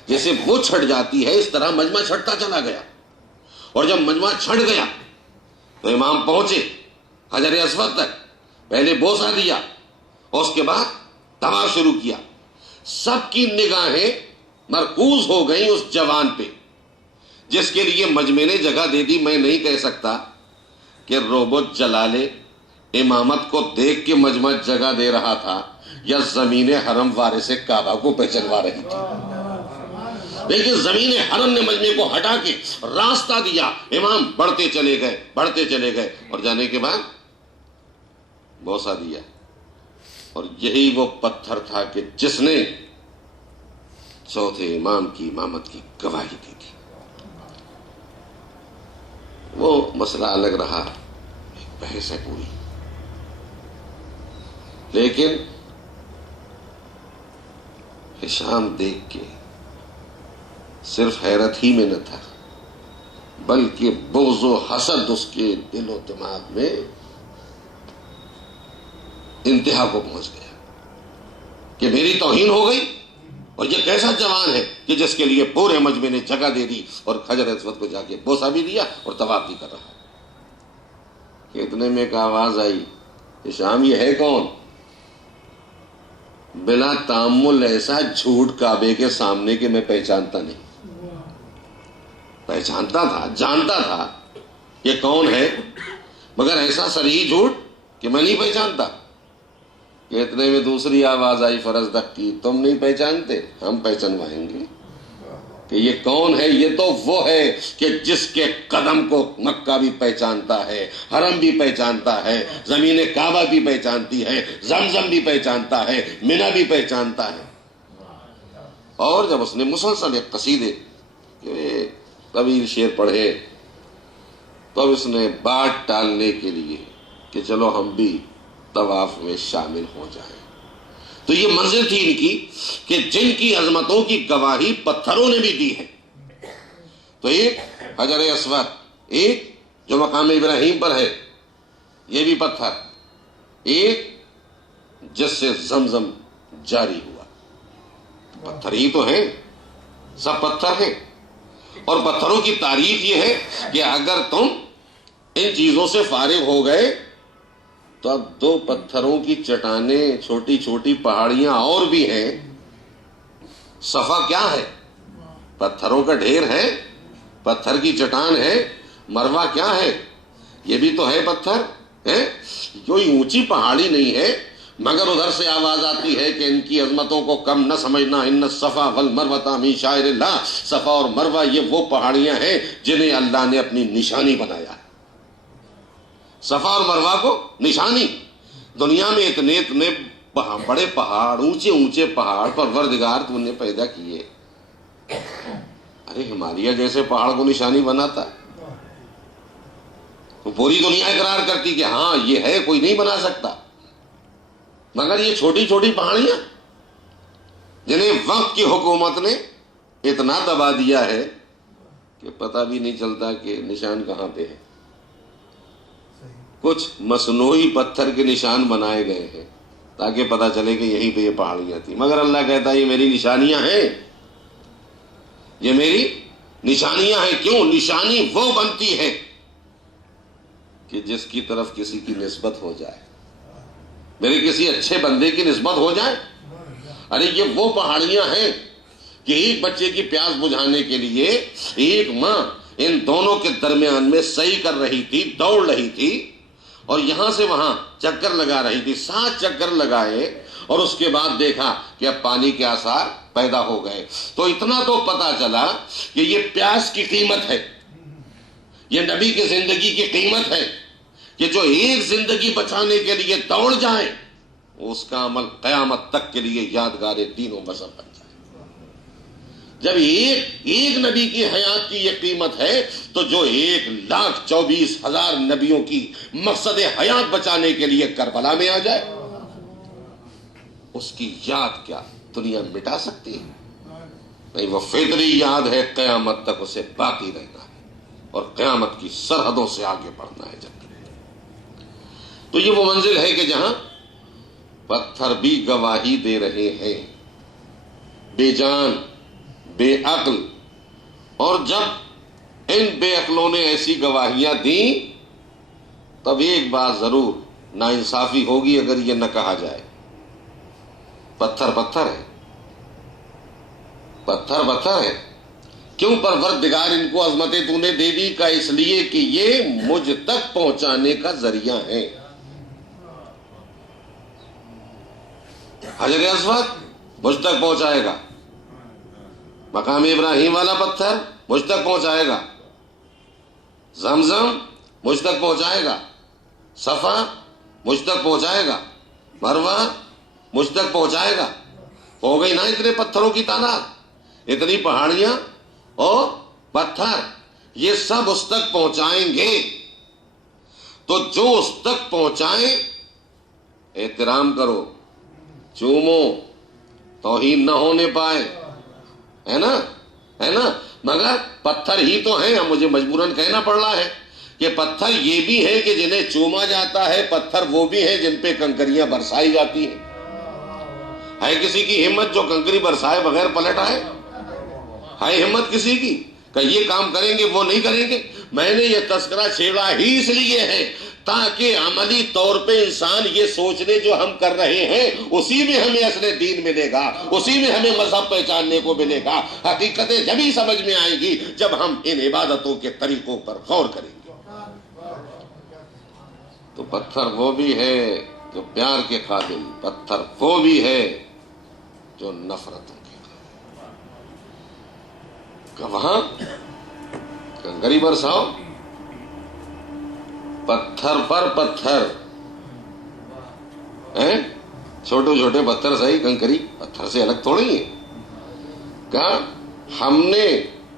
جیسے وہ چھٹ جاتی ہے، اس طرح مجمع چھٹتا چلا گیا. اور جب مجمع چھٹ گیا تو امام پہنچے حجر اسود تک، پہلے بوسہ دیا اور اس کے بعد طواف شروع کیا. سب کی نگاہیں مرکوز ہو گئیں اس جوان پہ جس کے لیے مجمع نے جگہ دے دی، میں نہیں کہہ سکتا کہ روبوت جلالے امامت کو دیکھ کے مجمع جگہ دے رہا تھا یا زمین حرم وارث کعبہ کو پہچنوا رہی تھی، لیکن زمین حرم نے مجمع کو ہٹا کے راستہ دیا، امام بڑھتے چلے گئے اور جانے کے بعد بوسہ دیا، اور یہی وہ پتھر تھا کہ جس نے چوتھے امام کی امامت کی گواہی دی تھی۔ وہ مسئلہ الگ رہا، ایک بحث ہے پوری، لیکن ہشام دیکھ کے صرف حیرت ہی میں نہ تھا، بلکہ بغض و حسد اس کے دل و دماغ میں انتہا کو پہنچ گیا کہ میری توہین ہو گئی، اور یہ کیسا جوان ہے کہ جس کے لیے پورے مجمع نے جگہ دے دی اور حجر اسود کو جا کے بوسہ بھی دیا اور طواف بھی کر رہا ہے۔ اتنے میں ایک آواز آئی، ہشام یہ ہے کون؟ بلا تامل ایسا جھوٹ کعبے کے سامنے کہ میں پہچانتا نہیں، پہچانتا تھا، جانتا تھا یہ کون ہے، مگر ایسا صریح جھوٹ کہ میں نہیں پہچانتا۔ کہ اتنے میں دوسری آواز آئی فرزدق کی، تم نہیں پہچانتے، ہم پہچانوائیں گے کہ یہ کون ہے۔ یہ تو وہ ہے کہ جس کے قدم کو مکہ بھی پہچانتا ہے، حرم بھی پہچانتا ہے، زمین کعبہ بھی پہچانتی ہے، زمزم بھی پہچانتا ہے، منی بھی پہچانتا ہے۔ اور جب اس نے مسلسل ایک قصیدے طویل شعر پڑھے تو اب اس نے بات ٹالنے کے لیے کہ چلو ہم بھی طواف میں شامل ہو جائیں، تو یہ منزل تھی ان کی کہ جن کی عظمتوں کی گواہی پتھروں نے بھی دی ہے۔ تو ایک حجر اسود، ایک جو مقام ابراہیم پر ہے یہ بھی پتھر، ایک جس سے زمزم جاری ہوا، پتھر ہی تو ہیں، سب پتھر ہیں۔ اور پتھروں کی تعریف یہ ہے کہ اگر تم ان چیزوں سے فارغ ہو گئے تو اب دو پتھروں کی چٹانیں، چھوٹی چھوٹی پہاڑیاں اور بھی ہیں۔ صفا کیا ہے؟ پتھروں کا ڈھیر ہے، پتھر کی چٹان ہے۔ مروہ کیا ہے؟ یہ بھی تو ہے پتھر ہے، کوئی اونچی پہاڑی نہیں ہے، مگر ادھر سے آواز آتی ہے کہ ان کی عظمتوں کو کم نہ سمجھنا، ان الصفا والمروہ من شعائر اللہ۔ صفا اور مروہ یہ وہ پہاڑیاں ہیں جنہیں اللہ نے اپنی نشانی بنایا ہے۔ صفا اور مروہ کو نشانی، دنیا میں اتنے اتنے بڑے پہاڑ، اونچے اونچے پہاڑ پروردگار تم نے پیدا کیے، ارے ہمالیہ جیسے پہاڑ کو نشانی بناتا تو پوری دنیا اقرار کرتی کہ ہاں یہ ہے، کوئی نہیں بنا سکتا، مگر یہ چھوٹی چھوٹی پہاڑیاں جنہیں وقت کی حکومت نے اتنا دبا دیا ہے کہ پتہ بھی نہیں چلتا کہ نشان کہاں پہ ہے۔ کچھ مصنوعی پتھر کے نشان بنائے گئے ہیں تاکہ پتہ چلے کہ یہیں پہ یہ پہاڑیاں تھیں، مگر اللہ کہتا ہے یہ میری نشانیاں ہیں، یہ میری نشانیاں ہیں۔ کیوں؟ نشانی وہ بنتی ہے کہ جس کی طرف کسی کی نسبت ہو جائے، میرے کسی اچھے بندے کی نسبت ہو جائے۔ ارے یہ وہ پہاڑیاں ہیں کہ ایک بچے کی پیاس بجھانے کے لیے ایک ماں ان دونوں کے درمیان میں صحیح کر رہی تھی، دوڑ رہی تھی اور یہاں سے وہاں چکر لگا رہی تھی، 7 چکر لگائے اور اس کے بعد دیکھا کہ اب پانی کے آثار پیدا ہو گئے۔ تو اتنا تو پتا چلا کہ یہ پیاس کی قیمت ہے، یہ نبی کی زندگی کی قیمت ہے کہ جو ایک زندگی بچانے کے لیے دوڑ جائے اس کا عمل قیامت تک کے لیے یادگار دین و مذہب بن جائے۔ جب ایک نبی کی حیات کی یہ قیمت ہے تو جو 1,24,000 نبیوں کی مقصد حیات بچانے کے لیے کربلا میں آ جائے، اس کی یاد کیا دنیا مٹا سکتی ہے؟ نہیں، وہ فطری یاد ہے، قیامت تک اسے باقی رہنا ہے اور قیامت کی سرحدوں سے آگے بڑھنا ہے۔ جب تو یہ وہ منزل ہے کہ جہاں پتھر بھی گواہی دے رہے ہیں، بے جان، بے عقل، اور جب ان بے عقلوں نے ایسی گواہیاں دیں تب ایک بات ضرور ناانصافی ہوگی اگر یہ نہ کہا جائے پتھر پتھر ہے، پتھر پتھر ہے، کیوں پروردگار ان کو عظمتیں تو نے دے دی؟ کا اس لیے کہ یہ مجھ تک پہنچانے کا ذریعہ ہے. حجر اسود مجھ تک پہنچائے گا، مقام ابراہیم والا پتھر مجھ تک پہنچائے گا، زمزم مجھ تک پہنچائے گا، صفا مجھ تک پہنچائے گا، مروہ مجھ تک پہنچائے گا. ہو گئی نا اتنے پتھروں کی تعداد، اتنی پہاڑیاں اور پتھر، یہ سب اس تک پہنچائیں گے. تو جو اس تک پہنچائیں احترام کرو، چومو، توہین نہ ہونے پائے، ہے نا، ہے نا. مگر پتھر ہی تو ہیں، اب مجھے مجبوراً کہنا پڑ رہا ہے کہ پتھر یہ بھی ہے کہ جنہیں چوما جاتا ہے، پتھر وہ بھی ہیں جن پہ کنکریاں برسائی جاتی ہیں. ہے کسی کی ہمت جو کنکری برسائے بغیر پلٹ آئے؟ ہے ہمت کسی کی کہ یہ کام کریں گے وہ نہیں کریں گے؟ میں نے یہ تذکرہ چھیڑا ہی اس لیے ہے تاکہ عملی طور پہ انسان یہ سوچنے جو ہم کر رہے ہیں اسی میں ہمیں اصل دین ملے گا، اسی میں ہمیں مذہب پہچاننے کو ملے گا. حقیقتیں جبھی سمجھ میں آئیں گی جب ہم ان عبادتوں کے طریقوں پر غور کریں گے. تو پتھر وہ بھی ہے جو پیار کے قابل، پتھر وہ بھی ہے جو نفرتوں کے قابل. کہ وہاں کنکری برساؤ، پتھر پر پتھر، چھوٹے چھوٹے پتھر صحیح، کنکری پتھر سے الگ تھوڑی ہے. کہا ہم نے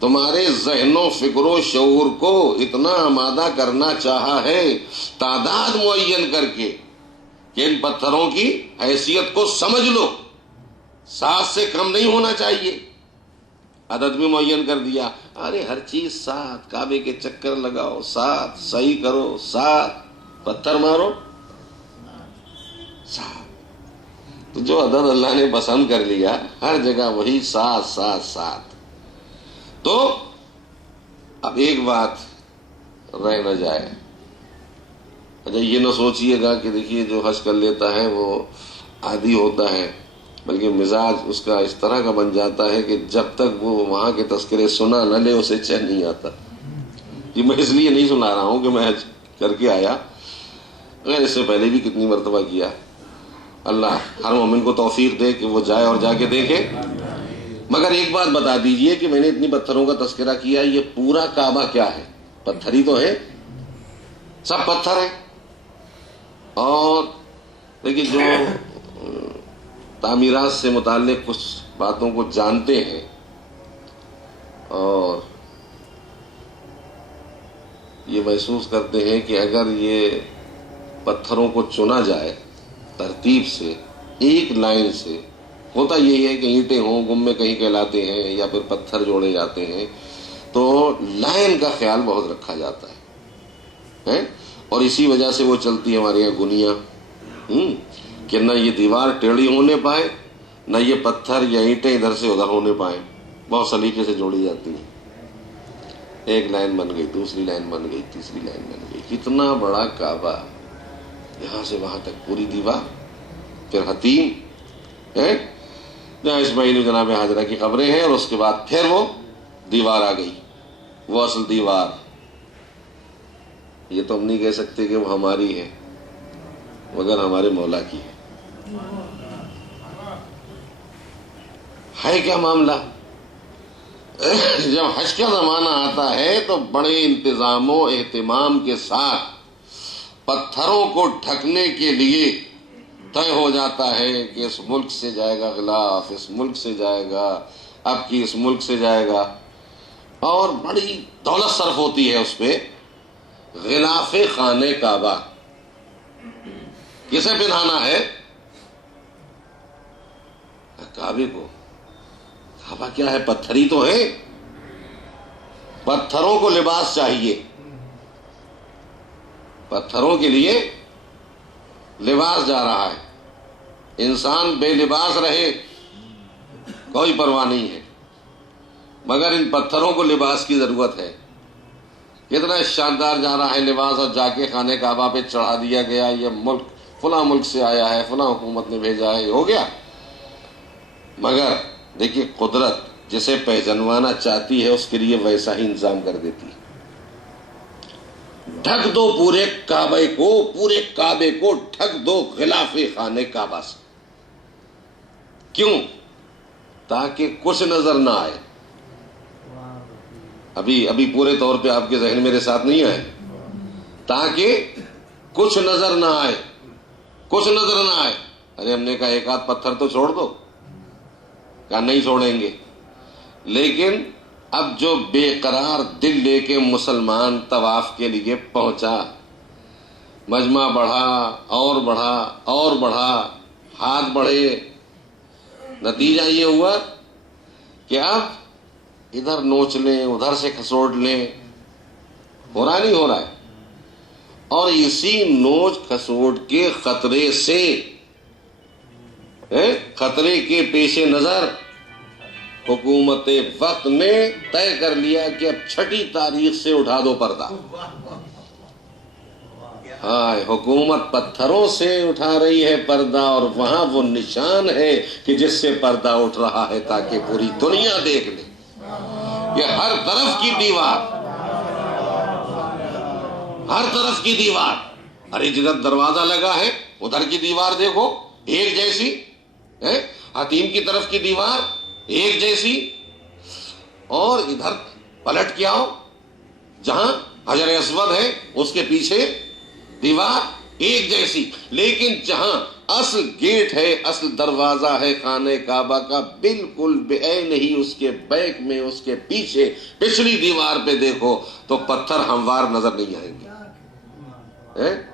تمہارے ذہن و فکر و شعور کو اتنا آمادہ کرنا چاہا ہے تعداد معین کر کے کہ ان پتھروں کی حیثیت کو سمجھ لو. 7 سے کم نہیں ہونا چاہیے. عدد بھی معین کر دیا، ارے ہر چیز 7، کعبے کے چکر لگاؤ 7، صحیح کرو 7، پتھر مارو 7. تو جو عدد اللہ نے پسند کر لیا ہر جگہ وہی 7 7 7. تو اب ایک بات رہ نہ جائے، اچھا یہ نہ سوچئے گا کہ دیکھیے جو حج کر لیتا ہے وہ عادی ہوتا ہے، بلکہ مزاج اس کا اس طرح کا بن جاتا ہے کہ جب تک وہ وہاں کے تذکرے سنا نہ لے اسے چین نہیں آتا. یہ میں اس لیے نہیں سنا رہا ہوں کہ میں حج کر کے آیا، اگر اس سے پہلے بھی کتنی مرتبہ کیا. اللہ ہر مومن کو توفیق دے کہ وہ جائے اور جا کے دیکھے. مگر ایک بات بتا دیجئے کہ میں نے اتنی پتھروں کا تذکرہ کیا، یہ پورا کعبہ کیا ہے؟ پتھر ہی تو ہے، سب پتھر ہے. اور دیکھیے جو تعمیرات سے متعلق کچھ باتوں کو جانتے ہیں اور یہ محسوس کرتے ہیں کہ اگر یہ پتھروں کو چنا جائے ترتیب سے، ایک لائن سے، ہوتا یہی ہے کہ اینٹیں ہوں گم میں کہیں کہلاتے ہیں یا پھر پتھر جوڑے جاتے ہیں، تو لائن کا خیال بہت رکھا جاتا ہے اور اسی وجہ سے وہ چلتی ہے ہمارے یہاں گنیاں، کہ نہ یہ دیوار ٹیڑھی ہونے پائے، نہ یہ پتھر یا اینٹیں ادھر سے ادھر ہونے پائیں. بہت سلیقے سے جوڑی جاتی ہیں. ایک لائن بن گئی، دوسری لائن بن گئی، تیسری لائن بن گئی. کتنا بڑا کعبہ، یہاں سے وہاں تک پوری دیوار. پھر حتیم ہے جہاں اسماعیل جناب حاجرہ کی قبریں ہیں، اور اس کے بعد پھر وہ دیوار آ گئی، وہ اصل دیوار. یہ تو ہم نہیں کہہ سکتے کہ وہ ہماری ہے، مگر ہمارے مولا کی ہے. کیا معاملہ؟ جب حج کا زمانہ آتا ہے تو بڑے انتظام و اہتمام کے ساتھ پتھروں کو ڈھکنے کے لیے طے ہو جاتا ہے کہ اس ملک سے جائے گا غلاف، اس ملک سے جائے گا، اب کی اس ملک سے جائے گا، اور بڑی دولت صرف ہوتی ہے اس پہ. غلاف خانہ کعبہ کسے پہنانا ہے؟ کعبے کو. کعبہ کیا ہے؟ پتھر ہی تو ہے. پتھروں کو لباس چاہیے، پتھروں کے لیے لباس جا رہا ہے. انسان بے لباس رہے کوئی پرواہ نہیں ہے، مگر ان پتھروں کو لباس کی ضرورت ہے. کتنا شاندار جا رہا ہے لباس، اور جا کے خانہ کعبہ پہ چڑھا دیا گیا یہ ملک فلاں ملک سے آیا ہے، فلاں حکومت نے بھیجا ہے، ہو گیا. مگر دیکھیے قدرت جسے پہچنوانا چاہتی ہے اس کے لیے ویسا ہی انتظام کر دیتی ہے. ڈھک دو پورے کعبے کو ڈھک دو غلاف خانے کعبہ سے. کیوں؟ تاکہ کچھ نظر نہ آئے. ابھی پورے طور پہ آپ کے ذہن میرے ساتھ نہیں آئے. تاکہ کچھ نظر نہ آئے. ارے ہم نے کہا ایک آدھ پتھر تو چھوڑ دو. کہا نہیں چھوڑیں گے. لیکن اب جو بے قرار دل لے کے مسلمان طواف کے لیے پہنچا، مجمع بڑھا، ہاتھ بڑھے، نتیجہ یہ ہوا کہ اب ادھر نوچ لیں ادھر سے کھسوڑ لیں، ہو رہا ہے. اور اسی نوچ کھسوڑ کے خطرے کے پیش نظر حکومت وقت نے طے کر لیا کہ اب 6 تاریخ سے اٹھا دو پردہ. ہاں، حکومت پتھروں سے اٹھا رہی ہے پردہ، اور وہاں وہ نشان ہے کہ جس سے پردہ اٹھ رہا ہے تاکہ پوری دنیا دیکھ لے. یہ ہر طرف کی دیوار، ارے جدھر دروازہ لگا ہے ادھر کی دیوار دیکھو ایک جیسی، حتیم کی طرف کی دیوار ایک جیسی، اور ادھر پلٹ کے آؤ جہاں حجر اسود ہے اس کے پیچھے دیوار ایک جیسی. لیکن جہاں اصل گیٹ ہے، اصل دروازہ ہے خانہ کعبہ کا، بالکل بعین ہی اس کے بیک میں، اس کے پیچھے پچھلی دیوار پہ دیکھو تو پتھر ہموار نظر نہیں آئیں گے.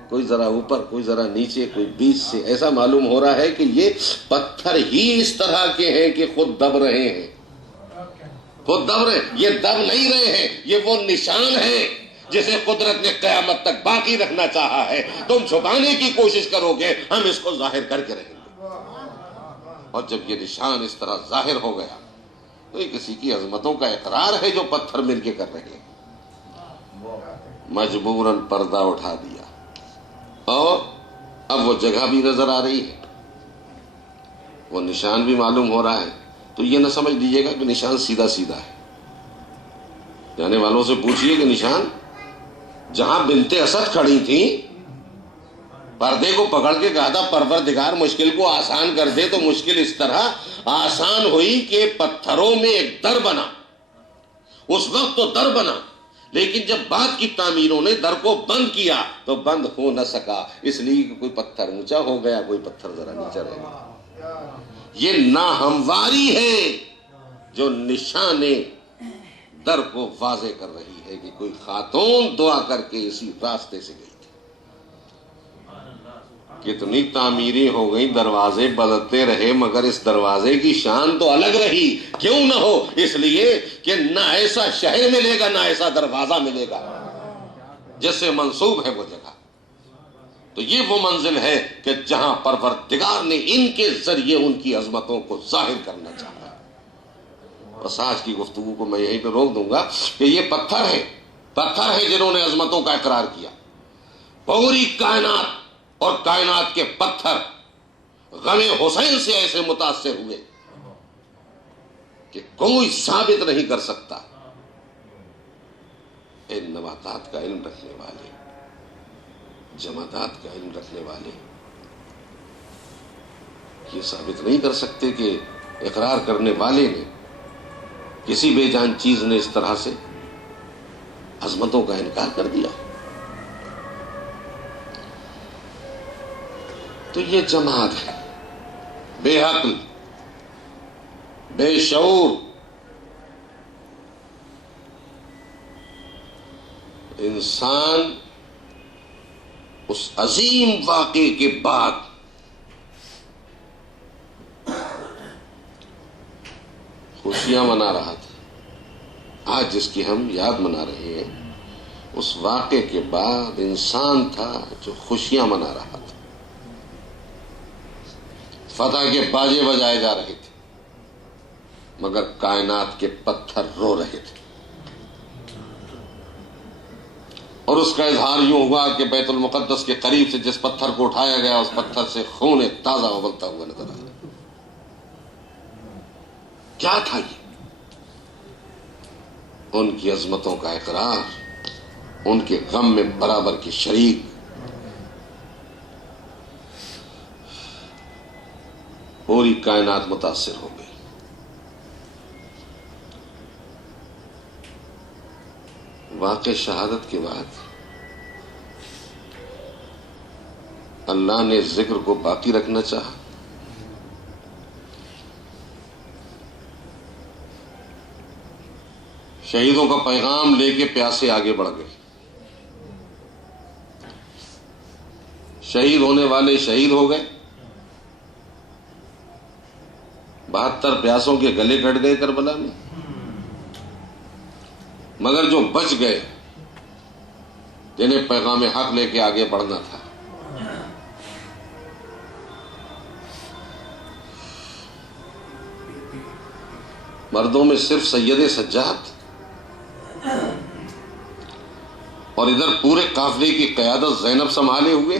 کوئی ذرا اوپر، کوئی ذرا نیچے، کوئی بیچ سے. ایسا معلوم ہو رہا ہے کہ یہ پتھر ہی اس طرح کے ہیں کہ خود دب رہے ہیں. یہ دب نہیں رہے ہیں، یہ وہ نشان ہے جسے قدرت نے قیامت تک باقی رکھنا چاہا ہے. تم چھپانے کی کوشش کرو گے، ہم اس کو ظاہر کر کے رہیں گے. اور جب یہ نشان اس طرح ظاہر ہو گیا تو یہ کسی کی عظمتوں کا اقرار ہے جو پتھر مل کے کر رہے ہیں. مجبوراً پردہ اٹھا دیا، اور اب وہ جگہ بھی نظر آ رہی ہے، وہ نشان بھی معلوم ہو رہا ہے. تو یہ نہ سمجھ لیجیے گا کہ نشان سیدھا ہے. جانے والوں سے پوچھئے کہ نشان جہاں بنت اسد کھڑی تھیں، پردے کو پکڑ کے کہا تھا پروردگار مشکل کو آسان کر دے، تو مشکل اس طرح آسان ہوئی کہ پتھروں میں ایک در بنا. اس وقت تو در بنا، لیکن جب بعد کی تعمیروں نے در کو بند کیا تو بند ہو نہ سکا، اس لیے کہ کوئی پتھر اونچا ہو گیا، کوئی پتھر ذرا نیچا رہ گیا. یہ ناہمواری ہے جو نشان در کو واضح کر رہی ہے کہ کوئی خاتون دعا کر کے اسی راستے سے گئی تھی. کتنی تعمیریں ہو گئی، دروازے بدلتے رہے، مگر اس دروازے کی شان تو الگ رہی. کیوں نہ ہو؟ اس لیے کہ نہ ایسا شہر ملے گا، نہ ایسا دروازہ ملے گا جس سے منسوب ہے وہ جگہ. تو یہ وہ منزل ہے کہ جہاں پروردگار نے ان کے ذریعے ان کی عظمتوں کو ظاہر کرنا چاہا. بس آج کی گفتگو کو میں یہیں پہ روک دوں گا کہ یہ پتھر ہے جنہوں نے عظمتوں کا اقرار کیا. پوری کائنات اور کائنات کے پتھر غم حسین سے ایسے متاثر ہوئے کہ کوئی ثابت نہیں کر سکتا. ان نباتات کا علم رکھنے والے، جمادات کا علم رکھنے والے یہ ثابت نہیں کر سکتے کہ اقرار کرنے والے نے، کسی بے جان چیز نے اس طرح سے عظمتوں کا انکار کر دیا. تو یہ جماعت ہے، بے عقل، بے شعور، انسان اس عظیم واقعے کے بعد خوشیاں منا رہا تھا. آج جس کی ہم یاد منا رہے ہیں، اس واقعے کے بعد انسان تھا جو خوشیاں منا رہا تھا. فتح کے باجے بجائے جا رہے تھے، مگر کائنات کے پتھر رو رہے تھے. اور اس کا اظہار یوں ہوا کہ بیت المقدس کے قریب سے جس پتھر کو اٹھایا گیا اس پتھر سے خون تازہ ابلتا ہوا نظر آیا. کیا تھا یہ؟ ان کی عظمتوں کا اقرار، ان کے غم میں برابر کے شریک، پوری کائنات متاثر ہو گئی۔ واقع شہادت کے بعد اللہ نے ذکر کو باقی رکھنا چاہا۔ شہیدوں کا پیغام لے کے پیاسے آگے بڑھ گئے۔ شہید ہونے والے شہید ہو گئے، 72 پیاسوں کے گلے کٹ گئے کربلا میں، مگر جو بچ گئے جنہیں پیغام حق لے کے آگے بڑھنا تھا، مردوں میں صرف سید سجاد اور ادھر پورے قافلے کی قیادت زینب سنبھالے ہوئے۔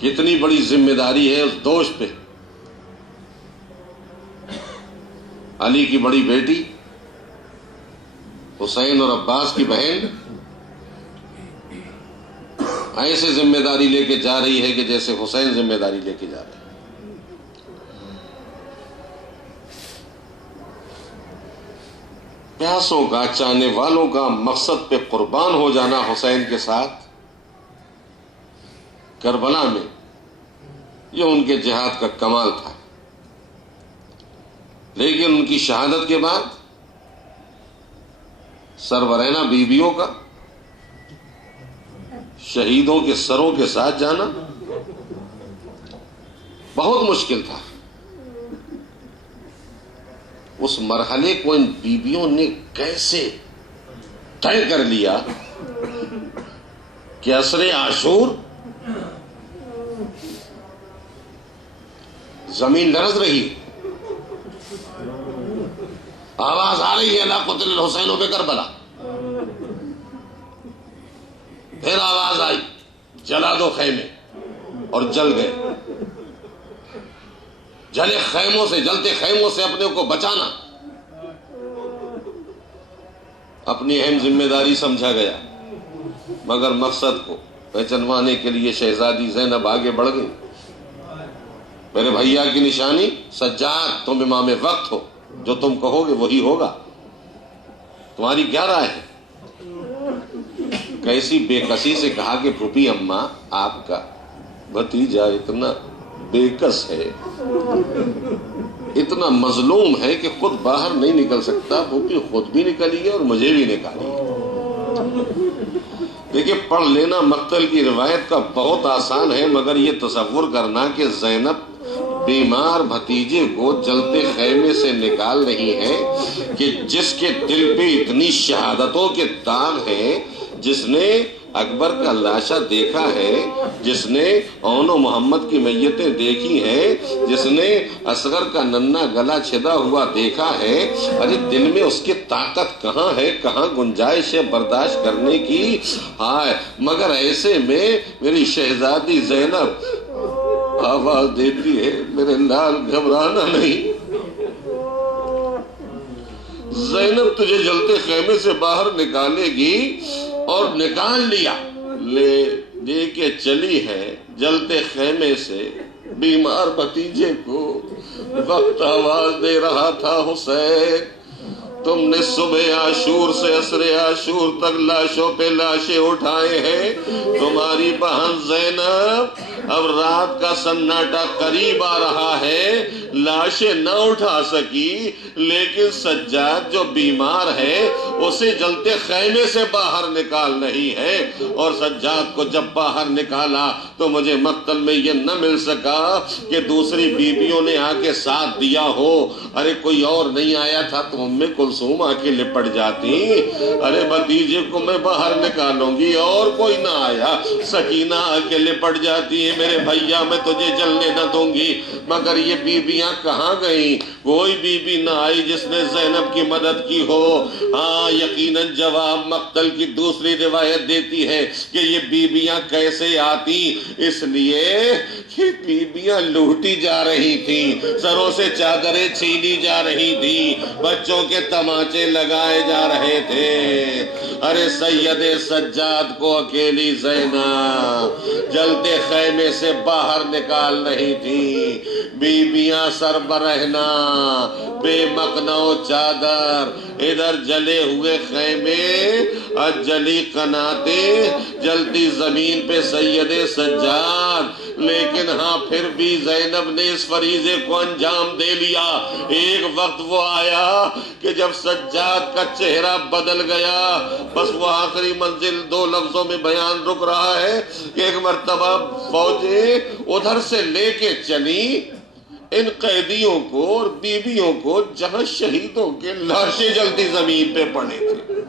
کتنی بڑی ذمہ داری ہے اس دوست پہ۔ علی کی بڑی بیٹی حسین اور عباس کی بہن ایسے ذمہ داری لے کے جا رہی ہے کہ جیسے حسین ذمہ داری لے کے جا رہے ہیں۔ پیاسوں کا، چاہنے والوں کا مقصد پہ قربان ہو جانا حسین کے ساتھ کربلا میں، یہ ان کے جہاد کا کمال تھا۔ لیکن ان کی شہادت کے بعد سرورینہ بیویوں کا شہیدوں کے سروں کے ساتھ جانا بہت مشکل تھا۔ اس مرحلے کو ان بیویوں نے کیسے طے کر لیا کہ عصر عاشور زمین لرز رہی، آواز آ رہی ہے لا قتل الحسین بے کربلا، پھر آواز آئی جلا دو خیمے، اور جل گئے۔ جلے خیموں سے، جلتے خیموں سے اپنے کو بچانا اپنی اہم ذمہ داری سمجھا گیا، مگر مقصد کو پہچنوانے کے لیے شہزادی زینب آگے بڑھ گئی۔ میرے بھیا کی نشانی سجاد، تم امام وقت ہو، جو تم کہو گے وہی ہوگا، تمہاری کیا رائے ہے؟ کیسی بے کسی سے کہا کہ پھوپھی اماں آپ کا بھتیجا اتنا بے کس ہے، اتنا مظلوم ہے کہ خود باہر نہیں نکل سکتا، پھوپھی خود بھی نکلی ہے اور مجھے بھی نکالی ہے۔ دیکھیں، پڑھ لینا مقتل کی روایت کا بہت آسان ہے، مگر یہ تصور کرنا کہ زینب بیمار بھتیجے کو جلتے خیمے سے نکال رہی ہے، کہ جس کے دل پہ اتنی شہادتوں کے داغ ہیں، جس نے اکبر کا لاشا دیکھا ہے، جس نے اون و محمد کی میتیں دیکھی ہیں، جس نے اصغر کا ننھا گلا چھدا ہوا دیکھا ہے، ارے دل میں اس کی طاقت کہاں ہے، کہاں گنجائش ہے برداشت کرنے کی؟ ہائے، مگر ایسے میں میری شہزادی زینب آواز دیتی ہے، میرے لال گھبرانا نہیں، زینب تجھے جلتے خیمے سے باہر نکالے گی، اور نکال لیا، لے کے چلی ہے جلتے خیمے سے بیمار بھتیجے کو۔ وقت آواز دے رہا تھا حسین، تم نے صبح عاشور سے عصر عاشور تک لاشوں پہ لاشیں اٹھائے ہیں، تمہاری بہن زینب اب رات کا سناٹا قریب آ رہا ہے، لاشیں نہ اٹھا سکی، لیکن سجاد جو بیمار ہے اسے جلتے خیمے سے باہر نکال نہیں ہے، اور سجاد کو جب باہر نکالا تو مجھے مقتل میں یہ نہ مل سکا کہ دوسری بیویوں نے آ کے ساتھ دیا ہو۔ ارے کوئی اور نہیں آیا تھا تو ام کلثوم آ کے لپٹ جاتی، ارے بھتیجے کو میں باہر نکالوں گی، اور کوئی نہ آیا، سکینہ آ کے لپٹ جاتی ہے، میرے بھیا میں تجھے جلنے نہ دوں گی۔ مگر یہ بیویاں کہاں گئیں؟ کوئی بیوی نہ آئی جس نے زینب کی مدد کی ہو۔ ہاں، یقیناً جواب مقتل کی دوسری روایت دیتی ہے کہ یہ بیویاں کیسے آتی، اس لیے کہ بیویاں لوٹی جا رہی تھیں، سروں سے چادریں چھینی لی جا رہی تھی، بچوں کے تماچے لگائے جا رہے تھے۔ ارے سید سجاد کو اکیلی زینب جلتے خیمے سے باہر نکال رہی تھی۔ بیویاں سر برہنہ بے مقنع چادر، ادھر جلے ہوئے خیمے اور جلی قناتیں، جلتی زمین پہ سید سجاد۔ لیکن ہاں پھر بھی زینب نے اس فریضے کو انجام دے لیا۔ ایک وقت وہ آیا کہ جب سجاد کا چہرہ بدل گیا، بس وہ آخری منزل 2 لفظوں میں بیان رک رہا ہے کہ ایک مرتبہ فوجیں ادھر سے لے کے چلی ان قیدیوں کو اور بیویوں کو جہاں شہیدوں کے لاشیں جلتی زمین پہ پڑے تھے۔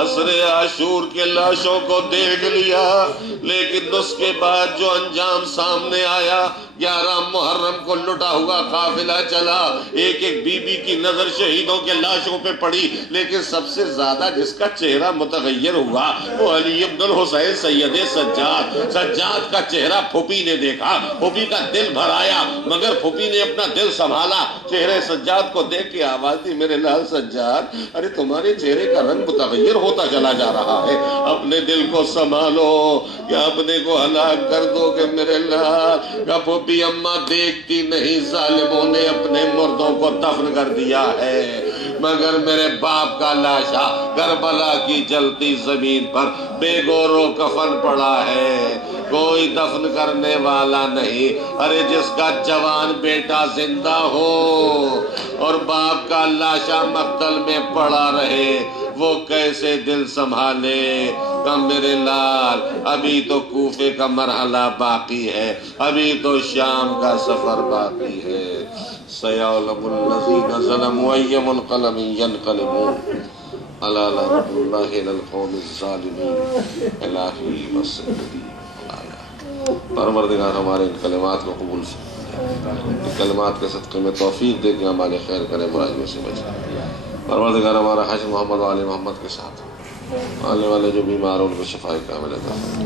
عصر عاشور کے لاشوں کو دیکھ لیا، لیکن اس کے بعد جو انجام سامنے آیا، 11 محرم کو لٹا ہوا قافلہ چلا، ایک ایک بی بی کی نظر شہیدوں کے لاشوں پہ پڑی، لیکن سب سے زیادہ جس کا چہرہ متغیر ہوا وہ علی بن الحسین سید سجاد۔ سجاد کا چہرہ پھوپھی نے دیکھا، پھوپھی کا دل بھر آیا، مگر پھوپھی نے اپنا دل سنبھالا، چہرے سجاد کو دیکھ کے آواز دی، میرے لال سجاد، ارے تمہارے چہرے کا رنگ متغیر ہوتا چلا جا رہا ہے، اپنے دل کو سنبھالو یا اپنے کو ہلاک کر دو کہ میرے لال۔ کا پھوپھی اماں دیکھتی نہیں، ظالموں نے اپنے مردوں کو دفن کر دیا ہے، مگر میرے باپ کا لاشا کربلا کی جلتی زمین پر بے گور و کفن پڑا ہے، کوئی دفن کرنے والا نہیں۔ ارے جس کا جوان بیٹا زندہ ہو اور باپ کا لاشا مقتل میں پڑا رہے، وہ کیسے دل سنبھالے؟ کہ میرے لال ابھی تو کوفے کا مرحلہ باقی ہے، ابھی تو شام کا سفر باقی ہے۔ سَيَعْلَمُ الَّذِينَ ظَلَمُوا أَيَّ مُنقَلَبٍ يَنقَلِبُونَ أَلَا لَعْنَةُ اللَّهِ عَلَى الْقَوْمِ الظَّالِمِينَ۔ الٰہی وصلی پروردگار ہمارے ان کلمات کو قبول فرمائے، ان کلمات کے صدقے میں توفیق دے کے ہمارے خیر کرے، برائیوں سے بچائے۔ پروردگار ہمارا حشر محمد و آل محمد کے ساتھ، آنے والے جو بیمار ہیں ان کو شفائے کاملہ عطا فرمائے۔